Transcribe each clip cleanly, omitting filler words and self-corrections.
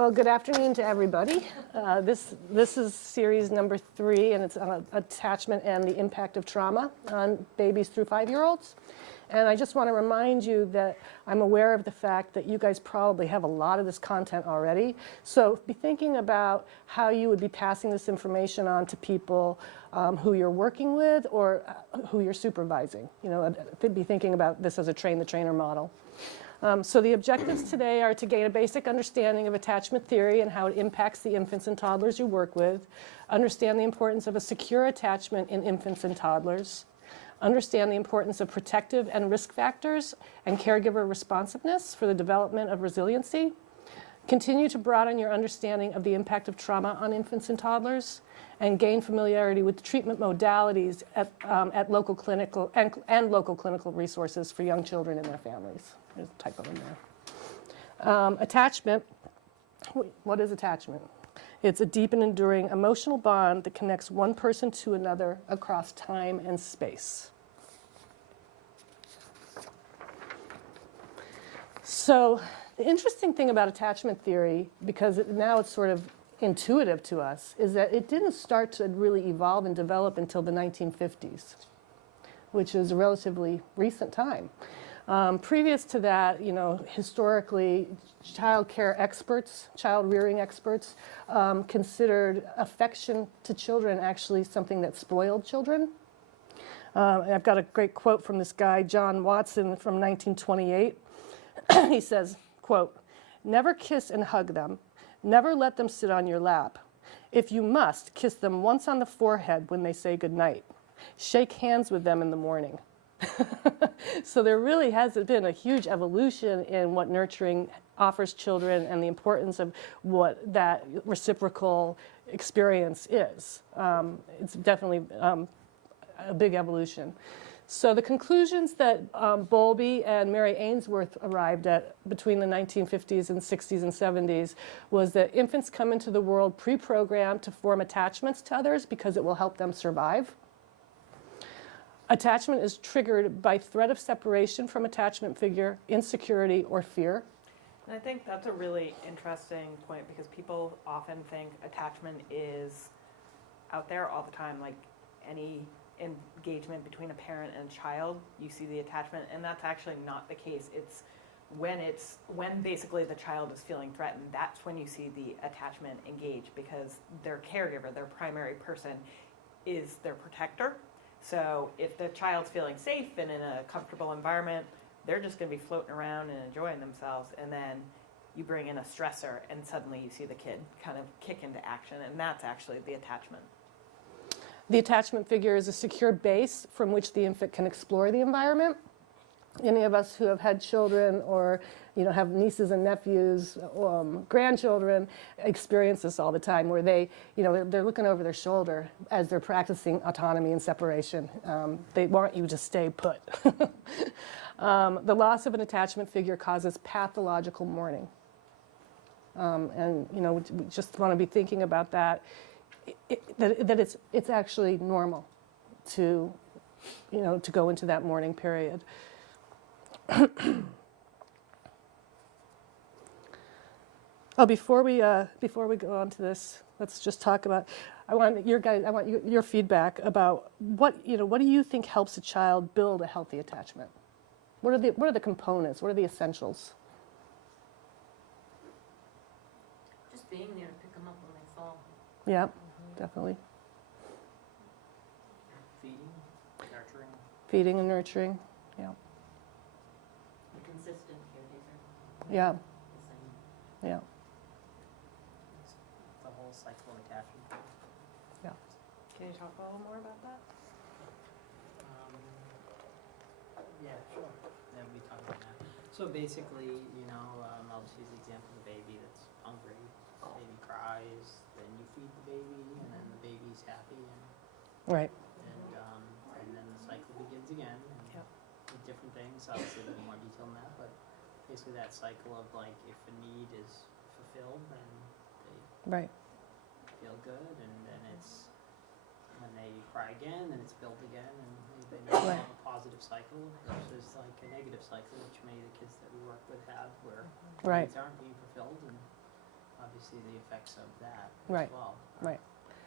Well, good afternoon to everybody. This is series number 3, and it's on attachment and the impact of trauma on babies through 5-year-olds. And I just want to remind you that I'm aware of the fact that you guys probably have a lot of this content already. So be thinking about how you would be passing this information on to people who you're working with or who you're supervising. You know, be thinking about this as a train-the-trainer model. So the objectives today are to gain a basic understanding of attachment theory and how it impacts the infants and toddlers you work with, understand the importance of a secure attachment in infants and toddlers, understand the importance of protective and risk factors and caregiver responsiveness for the development of resiliency, continue to broaden your understanding of the impact of trauma on infants and toddlers, and gain familiarity with treatment modalities at local clinical and local clinical resources for young children and their families. There's a typo in there. Attachment, what is attachment? It's a deep and enduring emotional bond that connects one person to another across time and space. So the interesting thing about attachment theory, because now it's sort of intuitive to us, is that it didn't start to really evolve and develop until the 1950s, which is a relatively recent time. Previous to that, you know, historically, child care experts, child rearing experts, considered affection to children actually something that spoiled children. And I've got a great quote from this guy, John Watson, from 1928. He says, quote, "Never kiss and hug them. Never let them sit on your lap. If you must, kiss them once on the forehead when they say goodnight. Shake hands with them in the morning." So there really has been a huge evolution in what nurturing offers children and the importance of what that reciprocal experience is. It's definitely a big evolution. So the conclusions that Bowlby and Mary Ainsworth arrived at between the 1950s and 60s and 70s was that infants come into the world pre-programmed to form attachments to others because it will help them survive. Attachment is triggered by threat of separation from attachment figure, insecurity, or fear. And I think that's a really interesting point because people often think attachment is out there all the time, like any engagement between a parent and a child, you see the attachment, and that's actually not the case. It's when basically the child is feeling threatened, that's when you see the attachment engage because their caregiver, their primary person, is their protector. So if the child's feeling safe and in a comfortable environment, they're just going to be floating around and enjoying themselves, and then you bring in a stressor and suddenly you see the kid kind of kick into action, and that's actually the attachment. The attachment figure is a secure base from which the infant can explore the environment. Any of us who have had children or have nieces and nephews, grandchildren, experience this all the time where they're looking over their shoulder as they're practicing autonomy and separation. They want you to stay put. The loss of an attachment figure causes pathological mourning. And we just want to be thinking about that. That it's actually normal to go into that mourning period. Before we go on to this, let's just talk about. I want your feedback about what do you think helps a child build a healthy attachment? What are the components? What are the essentials? Just being there to pick them up when they fall. Yeah, definitely. Feeding and nurturing. Yeah. A consistent caretaker. Yeah. Yeah. The whole cycle of attachment. Yeah. Can you talk a little more about that? Yeah, sure. Then we talk about that. So basically, I'll just use the example of the baby that's hungry. The baby cries, then you feed the baby, and then the baby's happy, and Right. and then the cycle begins again. And Yep. with different things, obviously a little more detail than that, but basically that cycle of like if a need is fulfilled, then they Right. feel good, and then it's when they cry again, then it's built again, and they have Right. a positive cycle versus like a negative cycle, which many of the kids that we work with have, where Right. needs aren't being fulfilled, and obviously the effects of that Right, as well. right.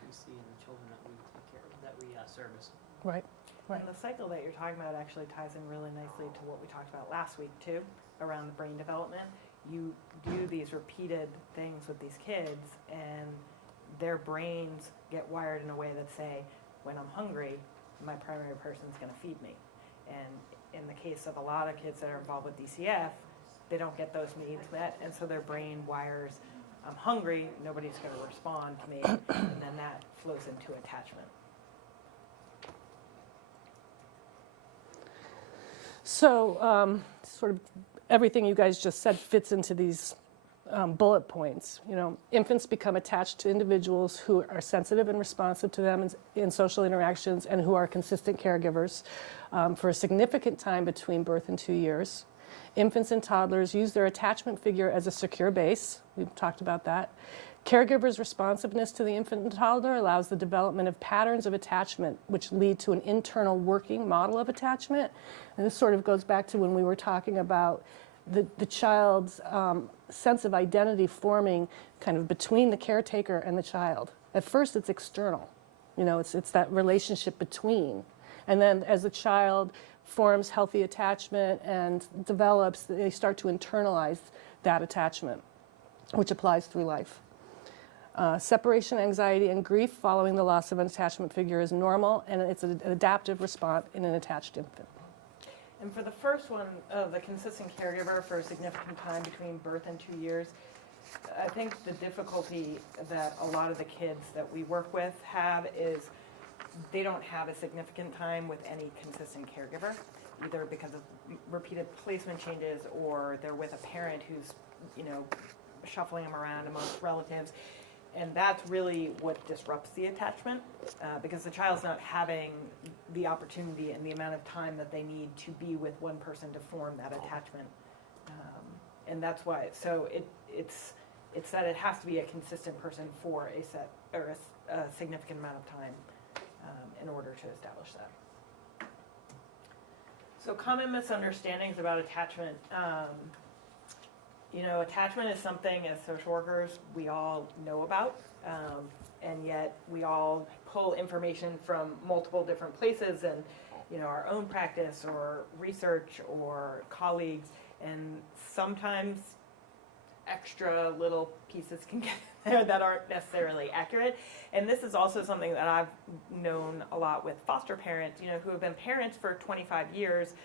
We see in the children that we take care of, that we service. Right, right. And the cycle that you're talking about actually ties in really nicely to what we talked about last week too, around the brain development. You do these repeated things with these kids and their brains get wired in a way that say, when I'm hungry, my primary person's gonna feed me. And in the case of a lot of kids that are involved with DCF, they don't get those needs met, and so their brain wires, I'm hungry, nobody's gonna respond to me, and then that flows into attachment. So sort of everything you guys just said fits into these bullet points. You know, infants become attached to individuals who are sensitive and responsive to them in social interactions and who are consistent caregivers for a significant time between birth and 2 years. Infants and toddlers use their attachment figure as a secure base. We've talked about that. Caregivers' responsiveness to the infant and toddler allows the development of patterns of attachment, which lead to an internal working model of attachment. And this sort of goes back to when we were talking about the child's sense of identity forming kind of between the caretaker and the child. At first, it's external. You know, it's that relationship between. And then as the child forms healthy attachment and develops, they start to internalize that attachment, which applies through life. Separation anxiety and grief following the loss of an attachment figure is normal, and it's an adaptive response in an attached infant. And for the first one, the consistent caregiver for a significant time between birth and 2 years, I think the difficulty that a lot of the kids that we work with have is they don't have a significant time with any consistent caregiver, either because of repeated placement changes or they're with a parent who's, you know, shuffling them around amongst relatives. And that's really what disrupts the attachment, because the child's not having the opportunity and the amount of time that they need to be with one person to form that attachment. And that's why, so it's that it has to be a consistent person for a set, or a significant amount of time in order to establish that. So common misunderstandings about attachment. You know, attachment is something as social workers we all know about, and yet we all pull information from multiple different places and, you know, our own practice or research or colleagues, and sometimes extra little pieces can get there that aren't necessarily accurate. And this is also something that I've known a lot with foster parents, you know, who have been parents for 25 years,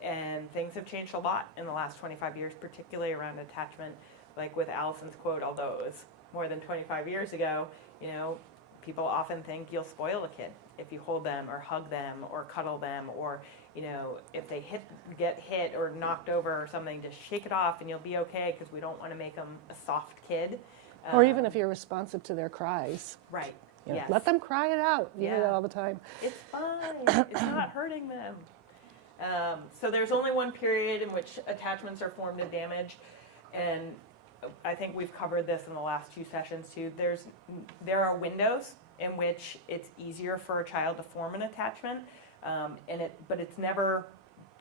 and things have changed a lot in the last 25 years, particularly around attachment. Like with Allison's quote, although it was more than 25 years ago, you know, people often think you'll spoil a kid if you hold them or hug them or cuddle them, or, you know, if they get hit or knocked over or something, just shake it off and you'll be okay, because we don't want to make them a soft kid. Or even if you're responsive to their cries. Right. You know, Yes. let them cry it out. You hear Yeah. that all the time. It's fine. It's not hurting them. So there's only one period in which attachments are formed and damaged, and I think we've covered this in the last 2 sessions too. There are windows in which it's easier for a child to form an attachment, but it's never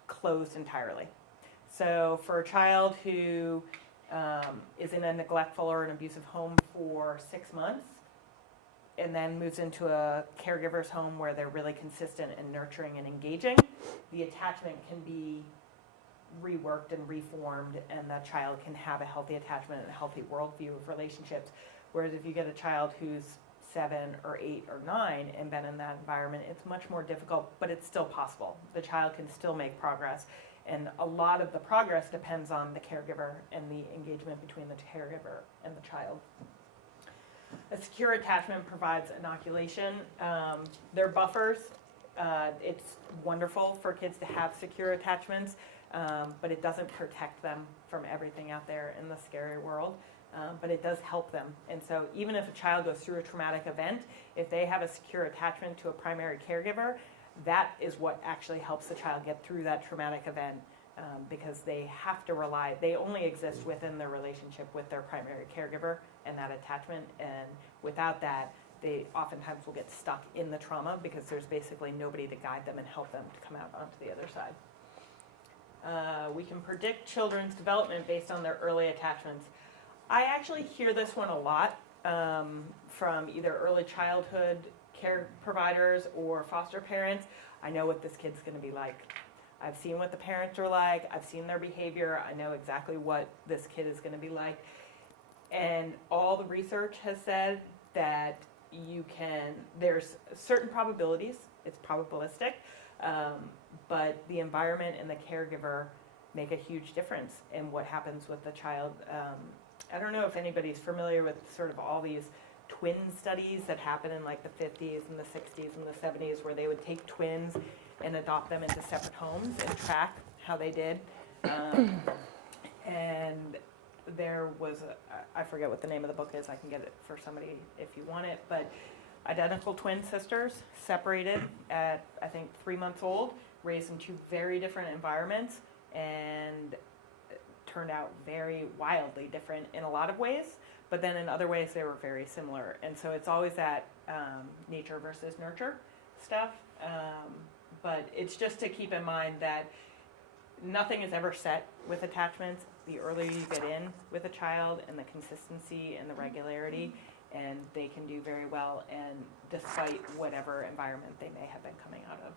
closed entirely. So for a child who is in a neglectful or an abusive home for 6 months, and then moves into a caregiver's home where they're really consistent and nurturing and engaging, the attachment can be reworked and reformed, and that child can have a healthy attachment and a healthy worldview of relationships. Whereas if you get a child who's 7 or 8 or 9 and been in that environment, it's much more difficult, but it's still possible. The child can still make progress, and a lot of the progress depends on the caregiver and the engagement between the caregiver and the child. A secure attachment provides inoculation. They're buffers. It's wonderful for kids to have secure attachments, but it doesn't protect them from everything out there in the scary world. But it does help them. And so even if a child goes through a traumatic event, if they have a secure attachment to a primary caregiver, that is what actually helps the child get through that traumatic event, because they have to rely, they only exist within their relationship with their primary caregiver and that attachment. And without that, they oftentimes will get stuck in the trauma because there's basically nobody to guide them and help them to come out onto the other side. We can predict children's development based on their early attachments. I actually hear this one a lot from either early childhood care providers or foster parents. I know what this kid's going to be like. I've seen what the parents are like. I've seen their behavior. I know exactly what this kid is going to be like. And all the research has said that there's certain probabilities, it's probabilistic, but the environment and the caregiver make a huge difference in what happens with the child. I don't know if anybody's familiar with sort of all these twin studies that happen in like the 50s and the 60s and the 70s, where they would take twins and adopt them into separate homes and track how they did. And there was, I forget what the name of the book is, I can get it for somebody if you want it, but identical twin sisters separated at, I think, 3 months old, raised in two very different environments, and turned out very wildly different in a lot of ways, but then in other ways they were very similar. And so it's always that nature versus nurture stuff, but it's just to keep in mind that nothing is ever set with attachments. The earlier you get in with a child, and the consistency and the regularity, and they can do very well, and despite whatever environment they may have been coming out of.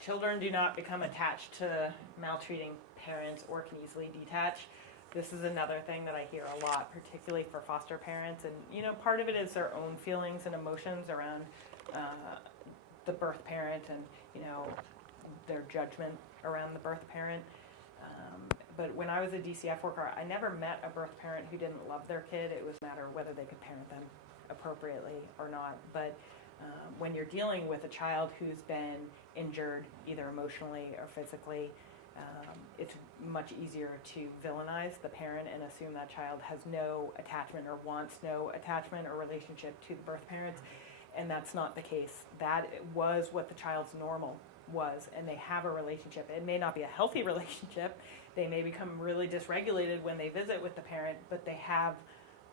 Children do not become attached to maltreating parents or can easily detach. This is another thing that I hear a lot, particularly for foster parents. And, you know, part of it is their own feelings and emotions around the birth parent and, you know, their judgment around the birth parent. But when I was a DCF worker, I never met a birth parent who didn't love their kid. It was a matter of whether they could parent them appropriately or not. But when you're dealing with a child who's been injured, either emotionally or physically, it's much easier to villainize the parent and assume that child has no attachment or wants no attachment or relationship to the birth parents. And that's not the case. That was what the child's normal was, and they have a relationship. It may not be a healthy relationship. They may become really dysregulated when they visit with the parent, but they have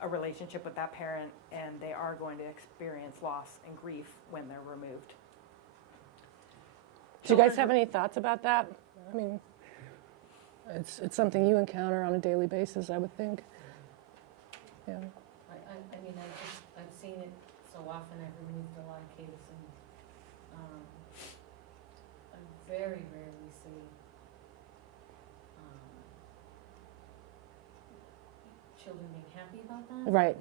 a relationship with that parent, and they are going to experience loss and grief when they're removed. Do you guys have any thoughts about that? I mean, it's something you encounter on a daily basis, I would think. Yeah. I mean, I've seen it so often. I've removed a lot of kids, and I very rarely see children being happy about that. Right.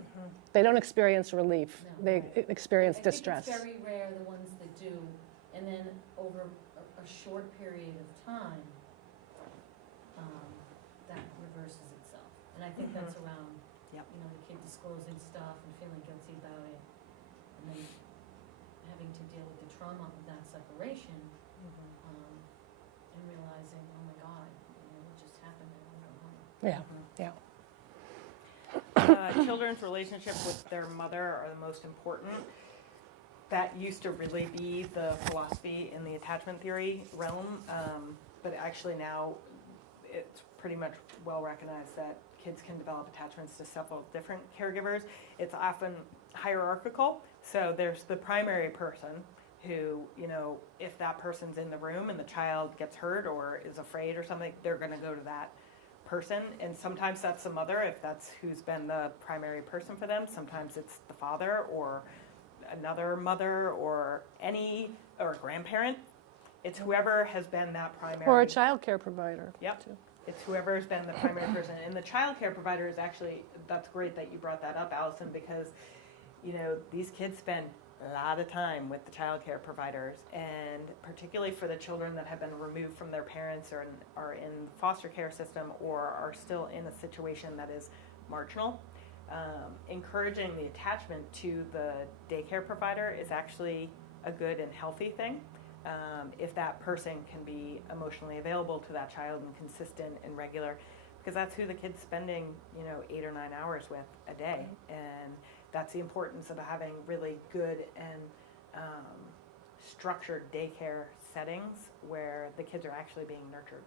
They don't experience relief. No, They right. experience I think distress. it's very rare, the ones that do, and then over a short period of time, that reverses itself. And I think that's around, Yep. you know, the kid disclosing stuff and feeling guilty about it, and then having to deal with the trauma of that separation, and realizing, oh my God, you know, what just happened, I want to go home. Yeah, yeah. Children's relationship with their mother are the most important. That used to really be the philosophy in the attachment theory realm, but actually now it's pretty much well recognized that kids can develop attachments to several different caregivers. It's often hierarchical, so there's the primary person who, you know, if that person's in the room and the child gets hurt or is afraid or something, they're going to go to that person. And sometimes that's the mother, if that's who's been the primary person for them. Sometimes it's the father or another mother or a grandparent. It's whoever has been that primary. Or a child care provider. Yep. Too. It's whoever has been the primary person. And the child care provider is actually, that's great that you brought that up, Allison, because, you know, these kids spend a lot of time with the child care providers, and particularly for the children that have been removed from their parents or are in foster care system or are still in a situation that is marginal. Encouraging the attachment to the daycare provider is actually a good and healthy thing. If that person can be emotionally available to that child and consistent and regular, because that's who the kid's spending, you know, 8 or 9 hours with a day. And that's the importance of having really good and structured daycare settings where the kids are actually being nurtured.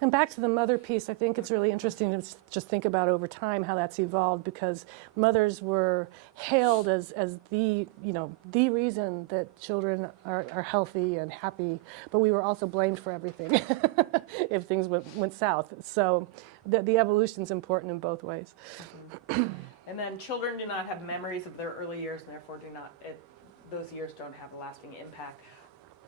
And back to the mother piece, I think it's really interesting to just think about over time how that's evolved, because mothers were hailed as the, the reason that children are healthy and happy, but we were also blamed for everything if things went south. So the evolution's important in both ways. And then children do not have memories of their early years, and therefore those years don't have a lasting impact.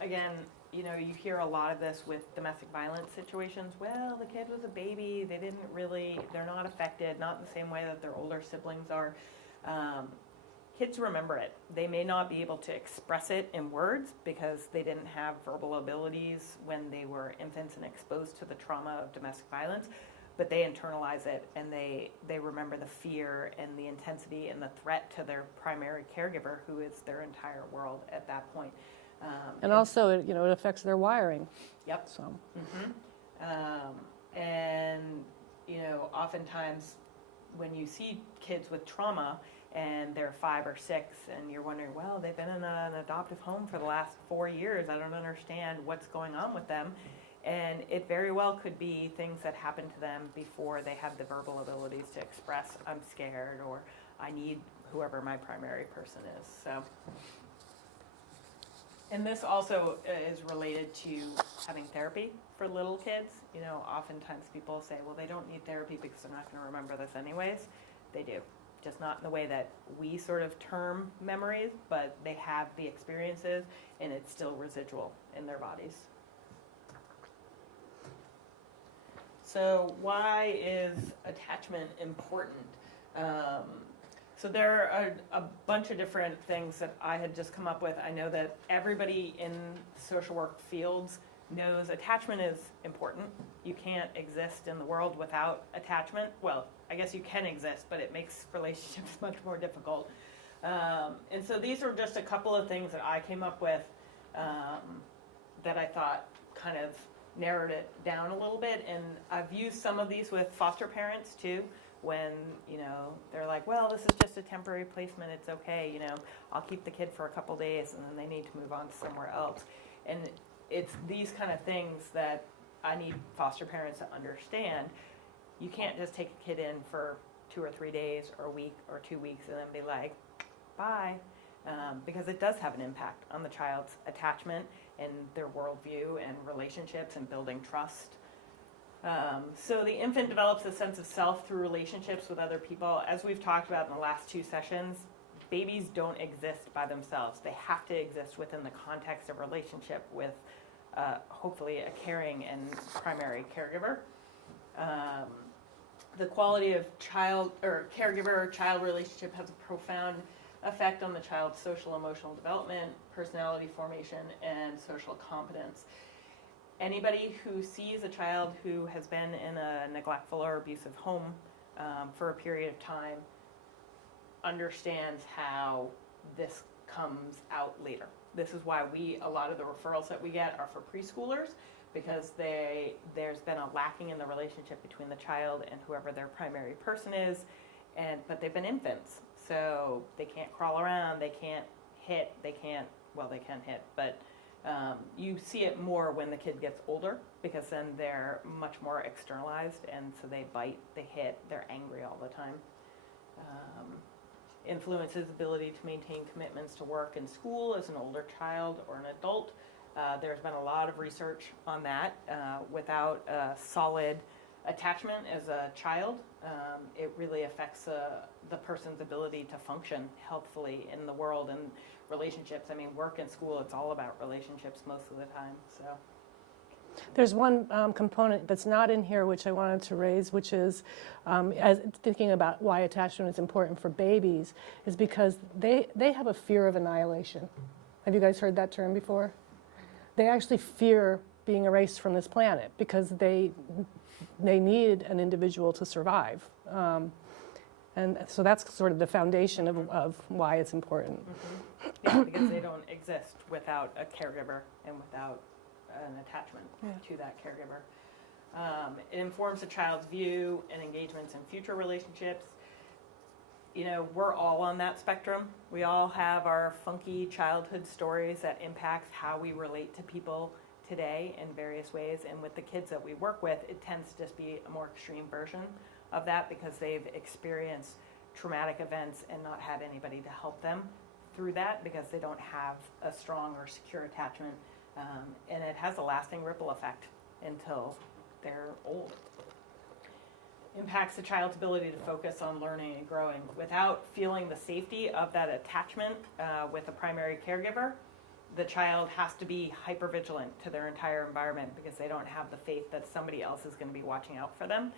Again, you hear a lot of this with domestic violence situations. Well, the kid was a baby. They're not affected, not in the same way that their older siblings are. Kids remember it. They may not be able to express it in words because they didn't have verbal abilities when they were infants and exposed to the trauma of domestic violence, but they internalize it, and they remember the fear and the intensity and the threat to their primary caregiver, who is their entire world at that point. And also, it affects their wiring. Yep. So. And oftentimes when you see kids with trauma and they're 5 or 6, and you're wondering, well, they've been in an adoptive home for the last 4 years. I don't understand what's going on with them. And it very well could be things that happened to them before they have the verbal abilities to express, I'm scared, or I need whoever my primary person is. So. And this also is related to having therapy for little kids. Oftentimes people say, well, they don't need therapy because they're not going to remember this anyways. They do, just not in the way that we sort of term memories, but they have the experiences, and it's still residual in their bodies. So why is attachment important? So there are a bunch of different things that I had just come up with. I know that everybody in social work fields knows attachment is important. You can't exist in the world without attachment. Well, I guess you can exist, but it makes relationships much more difficult. And so these are just a couple of things that I came up with that I thought kind of narrowed it down a little bit. And I've used some of these with foster parents too, when, they're like, well, this is just a temporary placement, it's okay, I'll keep the kid for a couple days and then they need to move on to somewhere else. And it's these kind of things that I need foster parents to understand. You can't just take a kid in for 2 or 3 days or a week or 2 weeks and then be like, bye, because it does have an impact on the child's attachment and their worldview and relationships and building trust. So the infant develops a sense of self through relationships with other people. As we've talked about in the last 2 sessions, babies don't exist by themselves. They have to exist within the context of relationship with hopefully a caring and primary caregiver. The quality of caregiver-child relationship has a profound effect on the child's social emotional development, personality formation, and social competence. Anybody who sees a child who has been in a neglectful or abusive home for a period of time understands how this comes out later. This is why a lot of the referrals that we get are for preschoolers, because there's been a lacking in the relationship between the child and whoever their primary person is, but they've been infants, so they can't crawl around, they can't hit, they can hit, but you see it more when the kid gets older, because then they're much more externalized, and so they bite, they hit, they're angry all the time. Influences ability to maintain commitments to work and school as an older child or an adult. There's been a lot of research on that. Without a solid attachment as a child, it really affects the person's ability to function healthfully in the world and relationships. I mean, work and school, it's all about relationships most of the time. So there's one component that's not in here which I wanted to raise, which is as thinking about why attachment is important for babies, is because they have a fear of annihilation. Have you guys heard that term before? They actually fear being erased from this planet because they need an individual to survive. And so that's sort of the foundation of why it's important. Mm-hmm. Yeah, because they don't exist without a caregiver and without an attachment to that caregiver. It informs a child's view and engagements in future relationships. We're all on that spectrum. We all have our funky childhood stories that impact how we relate to people today in various ways. And with the kids that we work with, it tends to just be a more extreme version of that because they've experienced traumatic events and not had anybody to help them through that because they don't have a strong or secure attachment. And it has a lasting ripple effect until they're old. Impacts the child's ability to focus on learning and growing. Without feeling the safety of that attachment with a primary caregiver, the child has to be hypervigilant to their entire environment because they don't have the faith that somebody else is going to be watching out for them.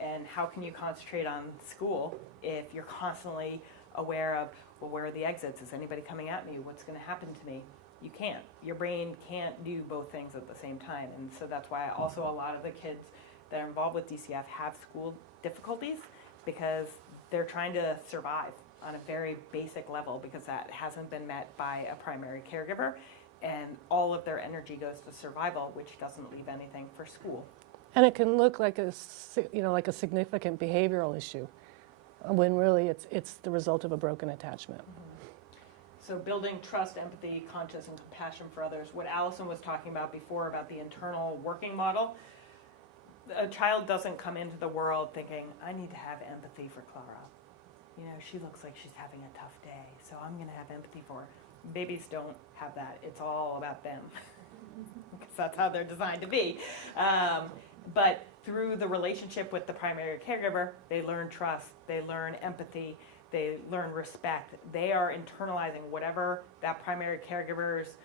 And how can you concentrate on school if you're constantly aware of, well, where are the exits? Is anybody coming at me? What's going to happen to me? You can't. Your brain can't do both things at the same time. And so that's why also a lot of the kids that are involved with DCF have school difficulties because they're trying to survive on a very basic level because that hasn't been met by a primary caregiver, and all of their energy goes to survival, which doesn't leave anything for school. And it can look like a significant behavioral issue when really it's the result of a broken attachment. So building trust, empathy, conscience, and compassion for others. What Allison was talking about before about the internal working model, a child doesn't come into the world thinking, I need to have empathy for Clara. You know, she looks like she's having a tough day, so I'm going to have empathy for her. Babies don't have that. It's all about them because that's how they're designed to be. But through the relationship with the primary caregiver, they learn trust, they learn empathy, they learn respect. They are internalizing whatever that primary caregiver's,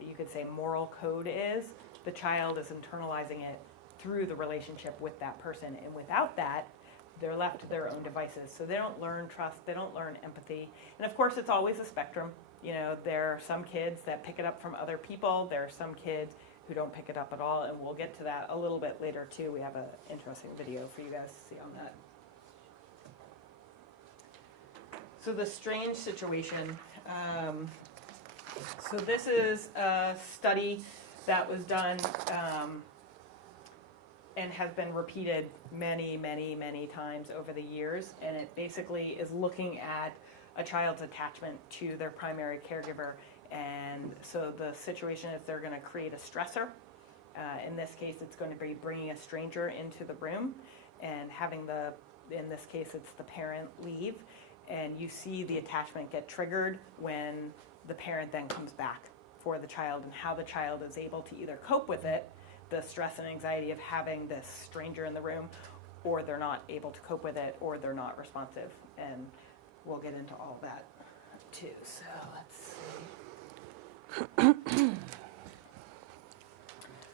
you could say, moral code is. The child is internalizing it through the relationship with that person. And without that, they're left to their own devices. So they don't learn trust, they don't learn empathy. And of course, it's always a spectrum. You know, there are some kids that pick it up from other people. There are some kids who don't pick it up at all. And we'll get to that a little bit later, too. We have an interesting video for you guys to see on that. So the strange situation. So this is a study that was done and has been repeated many, many, many times over the years. And it basically is looking at a child's attachment to their primary caregiver. And so the situation is they're going to create a stressor. In this case, it's going to be bringing a stranger into the room and having in this case, it's the parent leave. And you see the attachment get triggered when the parent then comes back for the child, and how the child is able to either cope with it, the stress and anxiety of having this stranger in the room, or they're not able to cope with it, or they're not responsive. And we'll get into all that too. So let's see.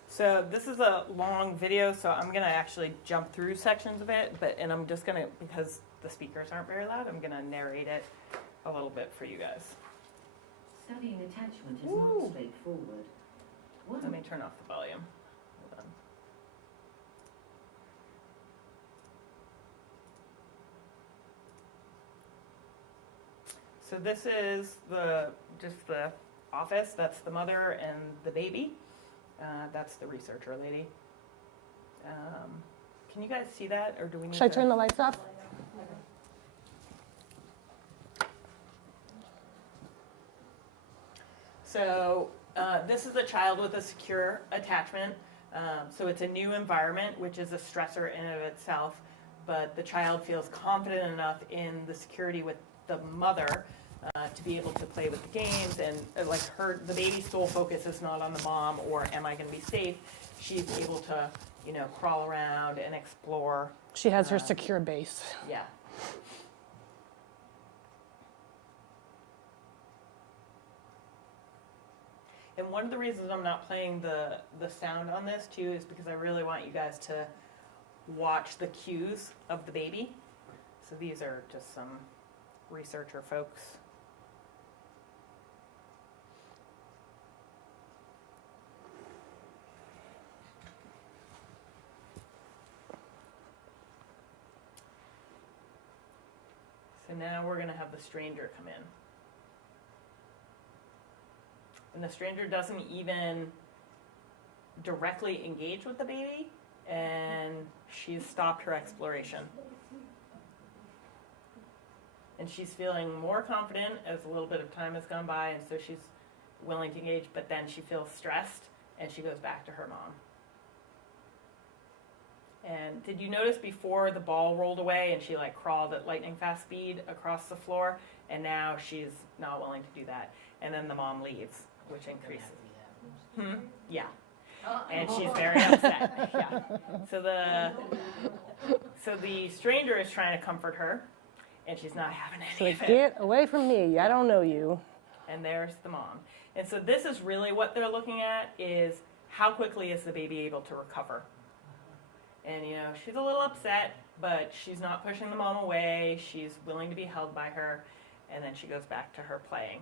So this is a long video, so I'm going to actually jump through sections of it, and I'm just going to, because the speakers aren't very loud, I'm going to narrate it a little bit for you guys. Studying attachment is Ooh. not straightforward. Let me turn off the volume. Hold on. So this is just the office. That's the mother and the baby. That's the researcher lady. Can you guys see that, or do we need Should I to turn the lights off? So this is a child with a secure attachment. So it's a new environment, which is a stressor in and of itself. But the child feels confident enough in the security with the mother to be able to play with the games. And the baby's sole focus is not on the mom or am I going to be safe. She's able to, crawl around and explore. She has her secure base. Yeah. And one of the reasons I'm not playing the sound on this too is because I really want you guys to watch the cues of the baby. So these are just some researcher folks. So now we're going to have the stranger come in. And the stranger doesn't even directly engage with the baby, and she's stopped her exploration. And she's feeling more confident as a little bit of time has gone by, and so she's willing to engage, but then she feels stressed and she goes back to her mom. And did you notice before the ball rolled away and she like crawled at lightning fast speed across the floor, and now she's not willing to do that, and then the mom leaves, which increases. Yeah. And she's very upset. Yeah. So the stranger is trying to comfort her, and she's not having It's any like, of it. get away from me. I don't know you. And there's the mom. And so this is really what they're looking at, is how quickly is the baby able to recover. And, you know, she's a little upset, but she's not pushing the mom away. She's willing to be held by her. And then she goes back to her playing.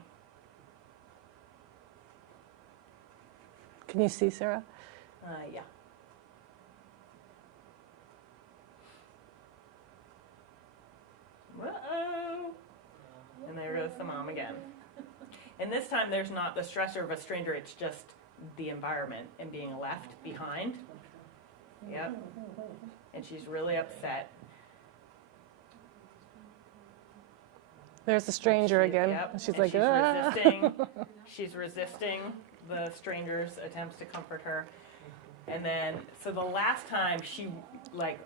Can you see, Sarah? Yeah. Uh-oh. And there goes the mom again. And this time there's not the stressor of a stranger, it's just the environment and being left behind. Yep. And she's really upset. There's the stranger again. Yep. She's and like, she's resisting the stranger's attempts to comfort her. And then, so the last time she like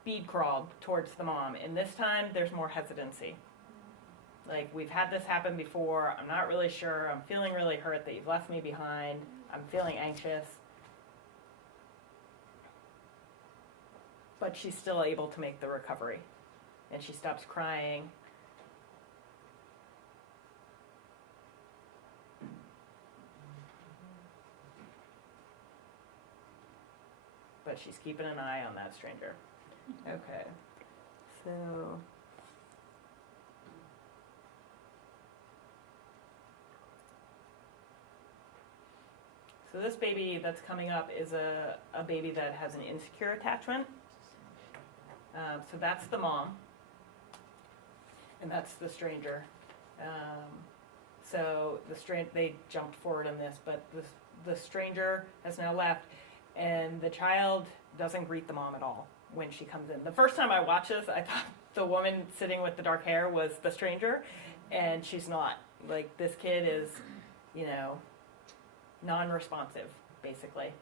speed crawled towards the mom, and this time there's more hesitancy. Like, we've had this happen before. I'm not really sure. I'm feeling really hurt that you've left me behind. I'm feeling anxious. But she's still able to make the recovery. And she stops crying. But she's keeping an eye on that stranger. Okay. So... So this baby that's coming up is a baby that has an insecure attachment. So that's the mom, and that's the stranger. So they jumped forward on this, but the stranger has now left, and the child doesn't greet the mom at all when she comes in. The first time I watched this, I thought the woman sitting with the dark hair was the stranger, and she's not. Like, this kid is, you know, non-responsive, basically.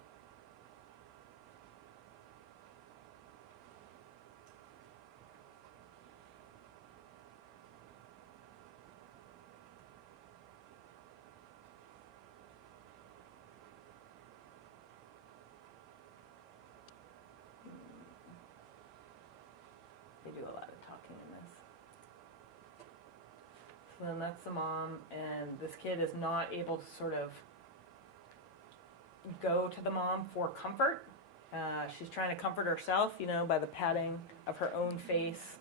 They do a lot of talking in this. So then that's the mom, and this kid is not able to sort of go to the mom for comfort. She's trying to comfort herself, you know, by the patting of her own face.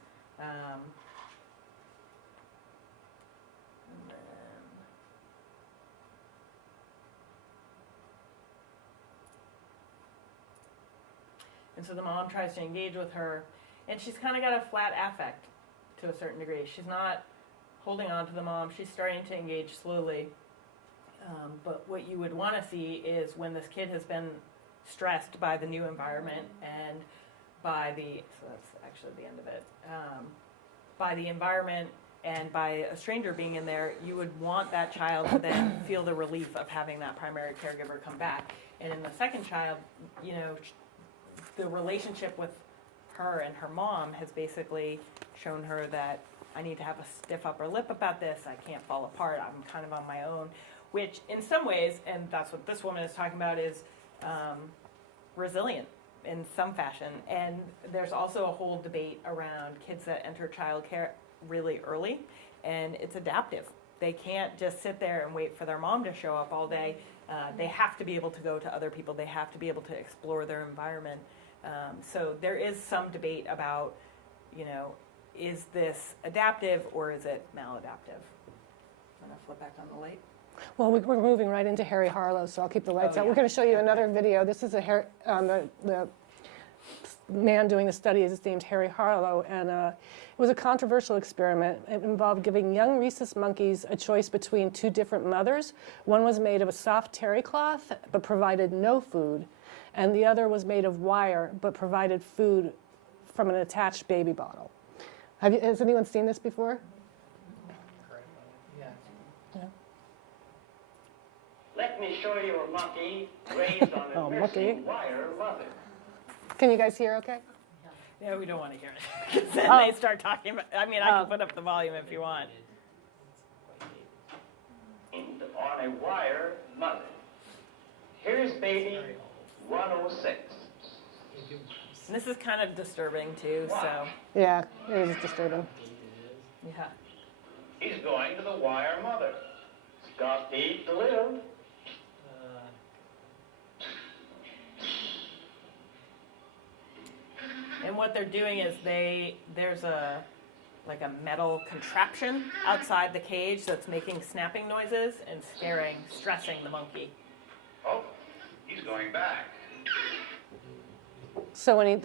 And so the mom tries to engage with her, and she's kind of got a flat affect to a certain degree. She's not holding on to the mom. She's starting to engage slowly. But what you would want to see is when this kid has been stressed by the new environment and by so that's actually the end of it, by the environment and by a stranger being in there, you would want that child to then feel the relief of having that primary caregiver come back. And in the second child, you know, the relationship with her and her mom has basically shown her that I need to have a stiff upper lip about this, I can't fall apart, I'm kind of on my own. Which in some ways, and that's what this woman is talking about, is resilient in some fashion. And there's also a whole debate around kids that enter childcare really early, and it's adaptive. They can't just sit there and wait for their mom to show up all day. They have to be able to go to other people. They have to be able to explore their environment. So there is some debate about, you know, is this adaptive or is it maladaptive? I'm going to flip back on the light. well, we're moving right into Harry Harlow, so I'll keep the lights out. Yeah. We're going to show you another video. This is the man doing the study is named Harry Harlow, and it was a controversial experiment. It involved giving young rhesus monkeys a choice between two different mothers. One was made of a soft terry cloth, but provided no food, and the other was made of wire, but provided food from an attached baby bottle. Has anyone seen this before? Yeah. let me show you a monkey raised on a Oh, nursing monkey. wire mother. Can you guys hear okay? Yeah, we don't want to hear it. 'Cause then Oh. they start talking about, I mean, I Oh. can put up the volume if you want. On a wire mother. Here's baby 106. And this is kind of disturbing too, so, Yeah, it is disturbing. yeah. He's going to the wire mother. He's got to eat to live. And what they're doing is there's a metal contraption outside the cage that's making snapping noises and stressing the monkey. Oh, he's going back. So when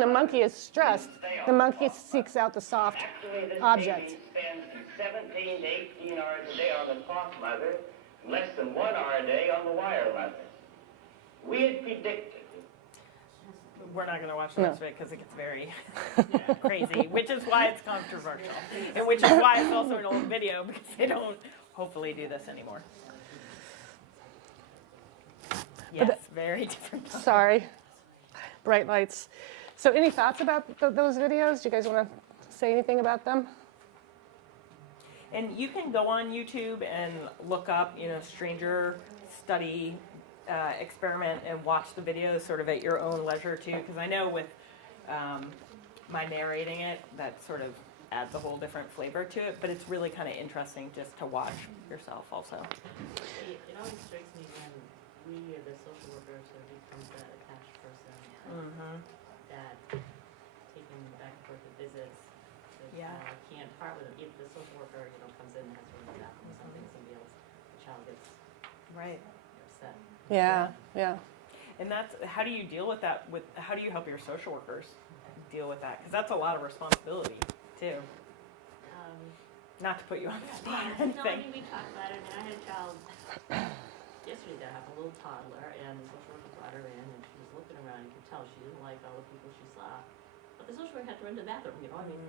the monkey is stressed, the monkey seeks out the soft Actually, this object. baby spends 17 to 18 hours a day on the soft mother, less than 1 hour a day on the wire mother. We had predicted. We're not going to watch the No. rest of it because it gets very crazy, which is why it's controversial. And which is why it's also an old video, because they don't hopefully do this anymore. Yes, very different. Sorry, bright lights. So any thoughts about those videos? Do you guys want to say anything about them? And you can go on YouTube and look up, stranger study experiment and watch the videos sort of at your own leisure too. Because I know with my narrating it, that sort of adds a whole different flavor to it. But it's really kind of interesting just to watch yourself also. It always strikes me when we are the social workers who becomes that attached person that taking back and forth the visits, the Yeah. child can't part with it. If the social worker, comes in and has to run the bathroom or something, somebody else, the child gets Right. upset. Yeah, yeah. And that's, how do you deal with that? How do you help your social workers deal with that? Because that's a lot of responsibility too. Not to put you on the spot or No, I anything. mean, we talked about it, and I had a child yesterday that happened, a little toddler, and the social worker brought her in, and she was looking around, you could tell she didn't like all the people she saw. But the social worker had to run to the bathroom, I mean,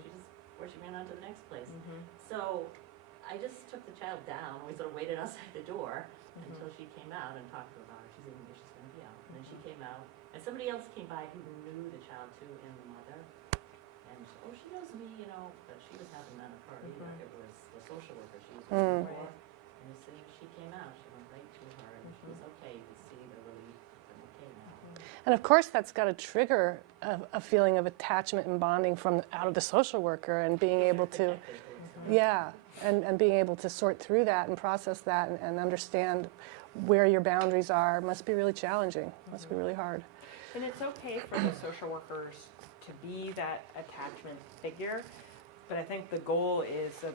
before she ran on to the next place. So I just took the child down, we sort of waited outside the door until she came out and talked to her about her. She's even she's gonna be out. And then she came out, and somebody else came by who knew the child too and the mother. And she knows me, but she was having none of her either. It was the social worker she was working for. And as soon as she came out, she went right to her, and she was okay. You could see the relief and okay now. And of course, that's got to trigger a feeling of attachment and bonding from out of the social worker and being able to, yeah, and being able to sort through that and process that and understand where your boundaries are must be really challenging. Must be really hard. And it's okay for the social workers to be that attachment figure, but I think the goal is that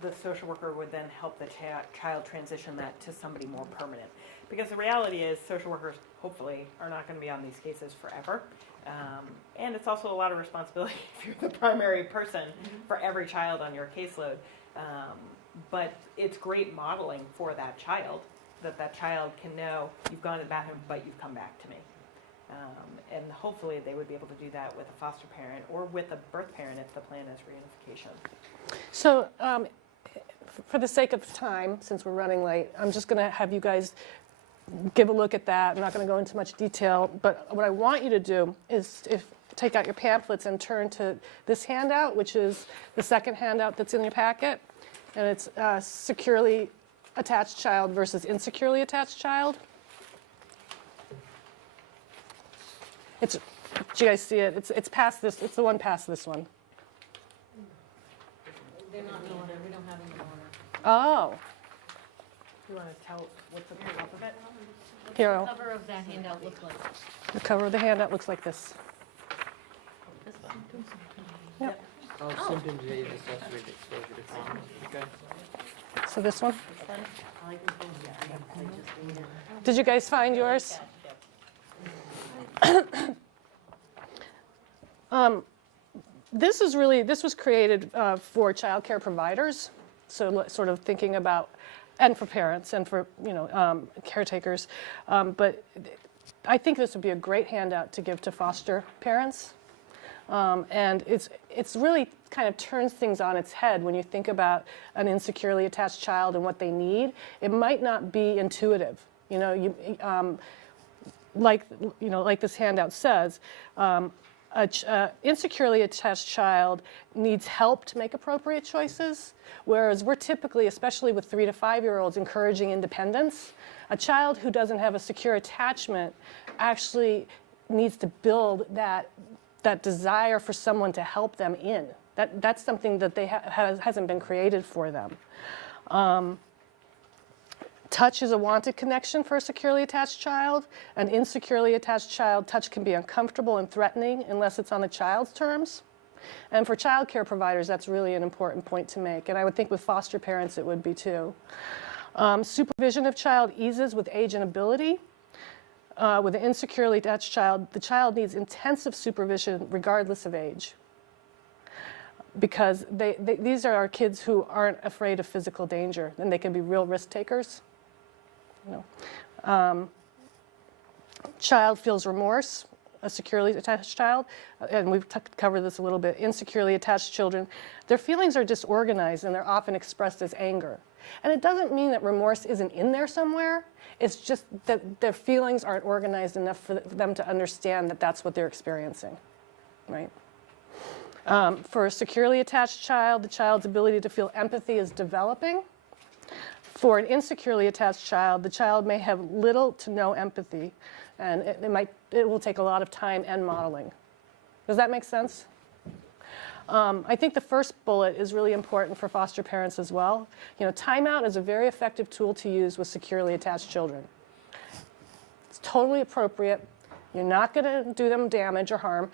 the social worker would then help the child transition that to somebody more permanent. Because the reality is social workers, hopefully, are not going to be on these cases forever. And it's also a lot of responsibility if you're the primary person for every child on your caseload. But it's great modeling for that child, that child can know you've gone to the bathroom, but you've come back to me. And hopefully they would be able to do that with a foster parent or with a birth parent if the plan is reunification. So for the sake of time, since we're running late, I'm just going to have you guys give a look at that. I'm not going to go into much detail, but what I want you to do is take out your pamphlets and turn to this handout, which is the second handout that's in your packet, and it's securely attached child versus insecurely attached child. Do you guys see it? It's past this. It's the one past this one. They're not in order, we don't have them in order. Oh, You want to tell what's at the top of it? here. The cover of that handout looked like. The cover of the handout looks like this. This one. Yep. Oh, symptoms may associated with exposure to trauma. Okay. So this one. I like this one, yeah, I just read it. Did you guys find yours? This was created for child care providers, so sort of thinking about, and for parents and for caretakers, but I think this would be a great handout to give to foster parents And it's really kind of turns things on its head when you think about an insecurely attached child and what they need. It might not be intuitive. Like this handout says, insecurely attached child needs help to make appropriate choices, whereas we're typically, especially with 3 to 5-year-olds, encouraging independence. A child who doesn't have a secure attachment actually needs to build that desire for someone to help them in. That's something that hasn't been created for them. Touch is a wanted connection for a securely attached child. An insecurely attached child, touch can be uncomfortable and threatening unless it's on the child's terms. And for child care providers, that's really an important point to make. And I would think with foster parents, it would be too. Supervision of child eases with age and ability. With an insecurely attached child, the child needs intensive supervision regardless of age. Because these are our kids who aren't afraid of physical danger, and they can be real risk takers. Child feels remorse, a securely attached child, and we've covered this a little bit. Insecurely attached children, their feelings are disorganized and they're often expressed as anger. And it doesn't mean that remorse isn't in there somewhere. It's just that their feelings aren't organized enough for them to understand that that's what they're experiencing, right? For a securely attached child, the child's ability to feel empathy is developing. For an insecurely attached child, the child may have little to no empathy, and it will take a lot of time and modeling. Does that make sense? I think the first bullet is really important for foster parents as well. Timeout is a very effective tool to use with securely attached children. It's totally appropriate. You're not going to do them damage or harm.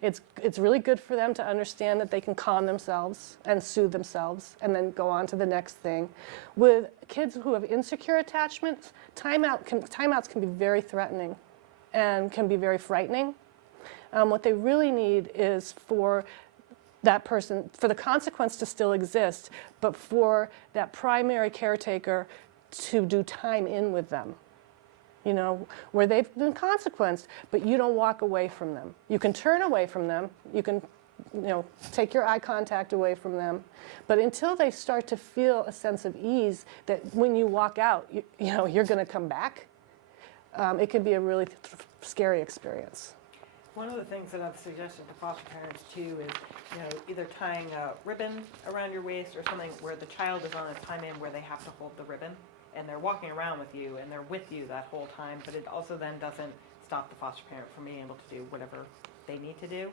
It's really good for them to understand that they can calm themselves and soothe themselves and then go on to the next thing. With kids who have insecure attachments, timeouts can be very threatening and can be very frightening. What they really need is for that person, for the consequence to still exist, but for that primary caretaker to do time in with them. Where they've been consequenced, but you don't walk away from them. You can turn away from them. You can, take your eye contact away from them. But until they start to feel a sense of ease that when you walk out, you're going to come back, it can be a really scary experience. One of the things that I've suggested to foster parents too is, either tying a ribbon around your waist or something where the child is on a time in where they have to hold the ribbon. And they're walking around with you, and they're with you that whole time, but it also then doesn't stop the foster parent from being able to do whatever they need to do.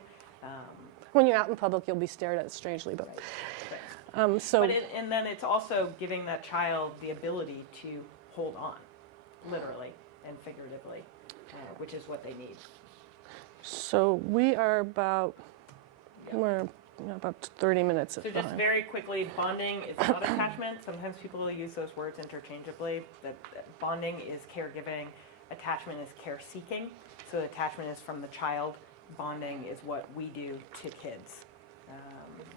When you're out in public, you'll be stared at strangely, but and then it's also giving that child the ability to hold on, literally and figuratively, which is what they need. So we are about 30 minutes. So just very quickly, bonding is not attachment. Sometimes people use those words interchangeably. That bonding is caregiving, attachment is care seeking. So attachment is from the child, bonding is what we do to kids.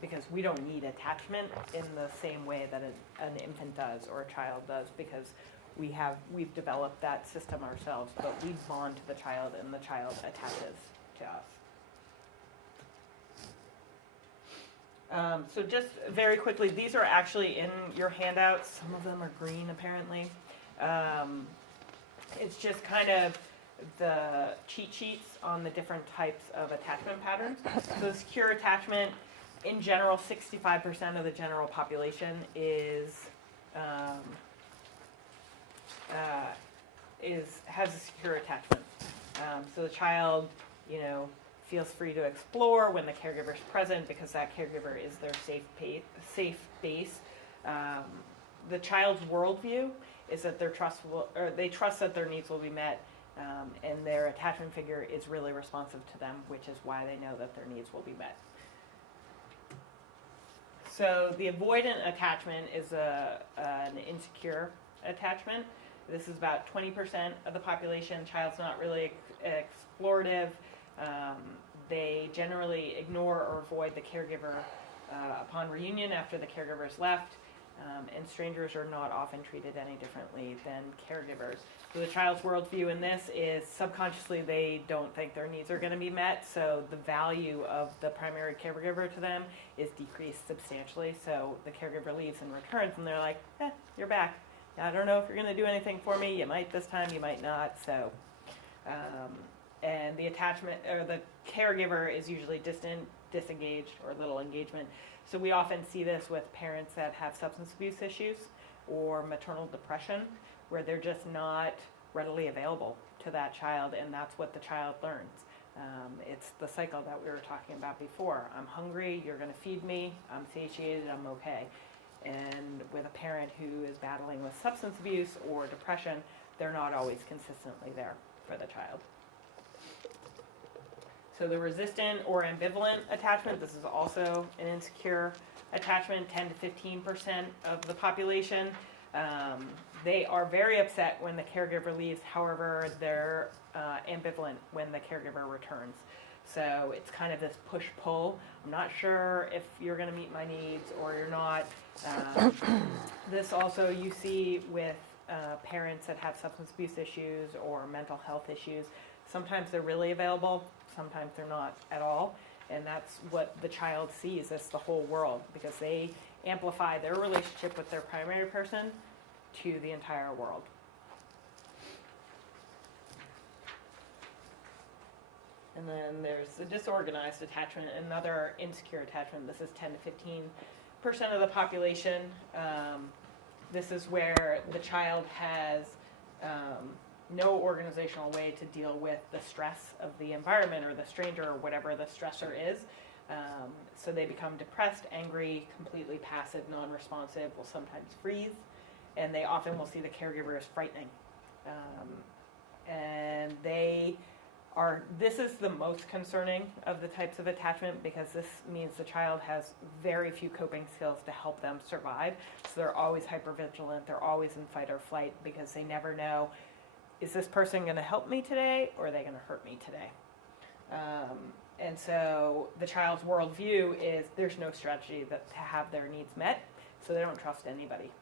Because we don't need attachment in the same way that an infant does or a child does, because we've developed that system ourselves, but we bond to the child and the child attaches to us. So just very quickly, these are actually in your handouts. Some of them are green, apparently. It's just kind of the cheat sheets on the different types of attachment patterns. So secure attachment, in general, 65% of the general population has a secure attachment. So the child, feels free to explore when the caregiver is present because that caregiver is their safe base. The child's worldview is that they trust that their needs will be met, and their attachment figure is really responsive to them, which is why they know that their needs will be met. So the avoidant attachment is an insecure attachment. This is about 20% of the population. Child's not really explorative. They generally ignore or avoid the caregiver upon reunion after the caregiver's left. And strangers are not often treated any differently than caregivers. So the child's worldview in this is subconsciously they don't think their needs are going to be met, so the value of the primary caregiver to them is decreased substantially. So the caregiver leaves and returns, and they're like, you're back. I don't know if you're going to do anything for me. You might this time, you might not. So, and the attachment, or the caregiver is usually distant, disengaged, or little engagement. So we often see this with parents that have substance abuse issues or maternal depression, where they're just not readily available to that child, and that's what the child learns. It's the cycle that we were talking about before. I'm hungry, you're going to feed me, I'm satiated, I'm okay. And with a parent who is battling with substance abuse or depression, they're not always consistently there for the child. So the resistant or ambivalent attachment, this is also an insecure attachment, 10 to 15% of the population. They are very upset when the caregiver leaves, however, they're ambivalent when the caregiver returns. So it's kind of this push-pull. I'm not sure if you're going to meet my needs or you're not. This also you see with parents that have substance abuse issues or mental health issues. Sometimes they're really available, sometimes they're not at all. And that's what the child sees as the whole world, because they amplify their relationship with their primary person to the entire world. And then there's the disorganized attachment, another insecure attachment. This is 10 to 15% of the population. This is where the child has no organizational way to deal with the stress of the environment or the stranger or whatever the stressor is. So they become depressed, angry, completely passive, non-responsive, will sometimes freeze, and they often will see the caregiver as frightening. And this is the most concerning of the types of attachment, because this means the child has very few coping skills to help them survive. So they're always hypervigilant, they're always in fight or flight, because they never know, is this person going to help me today, or are they going to hurt me today? And so the child's worldview is there's no strategy to have their needs met, so they don't trust anybody.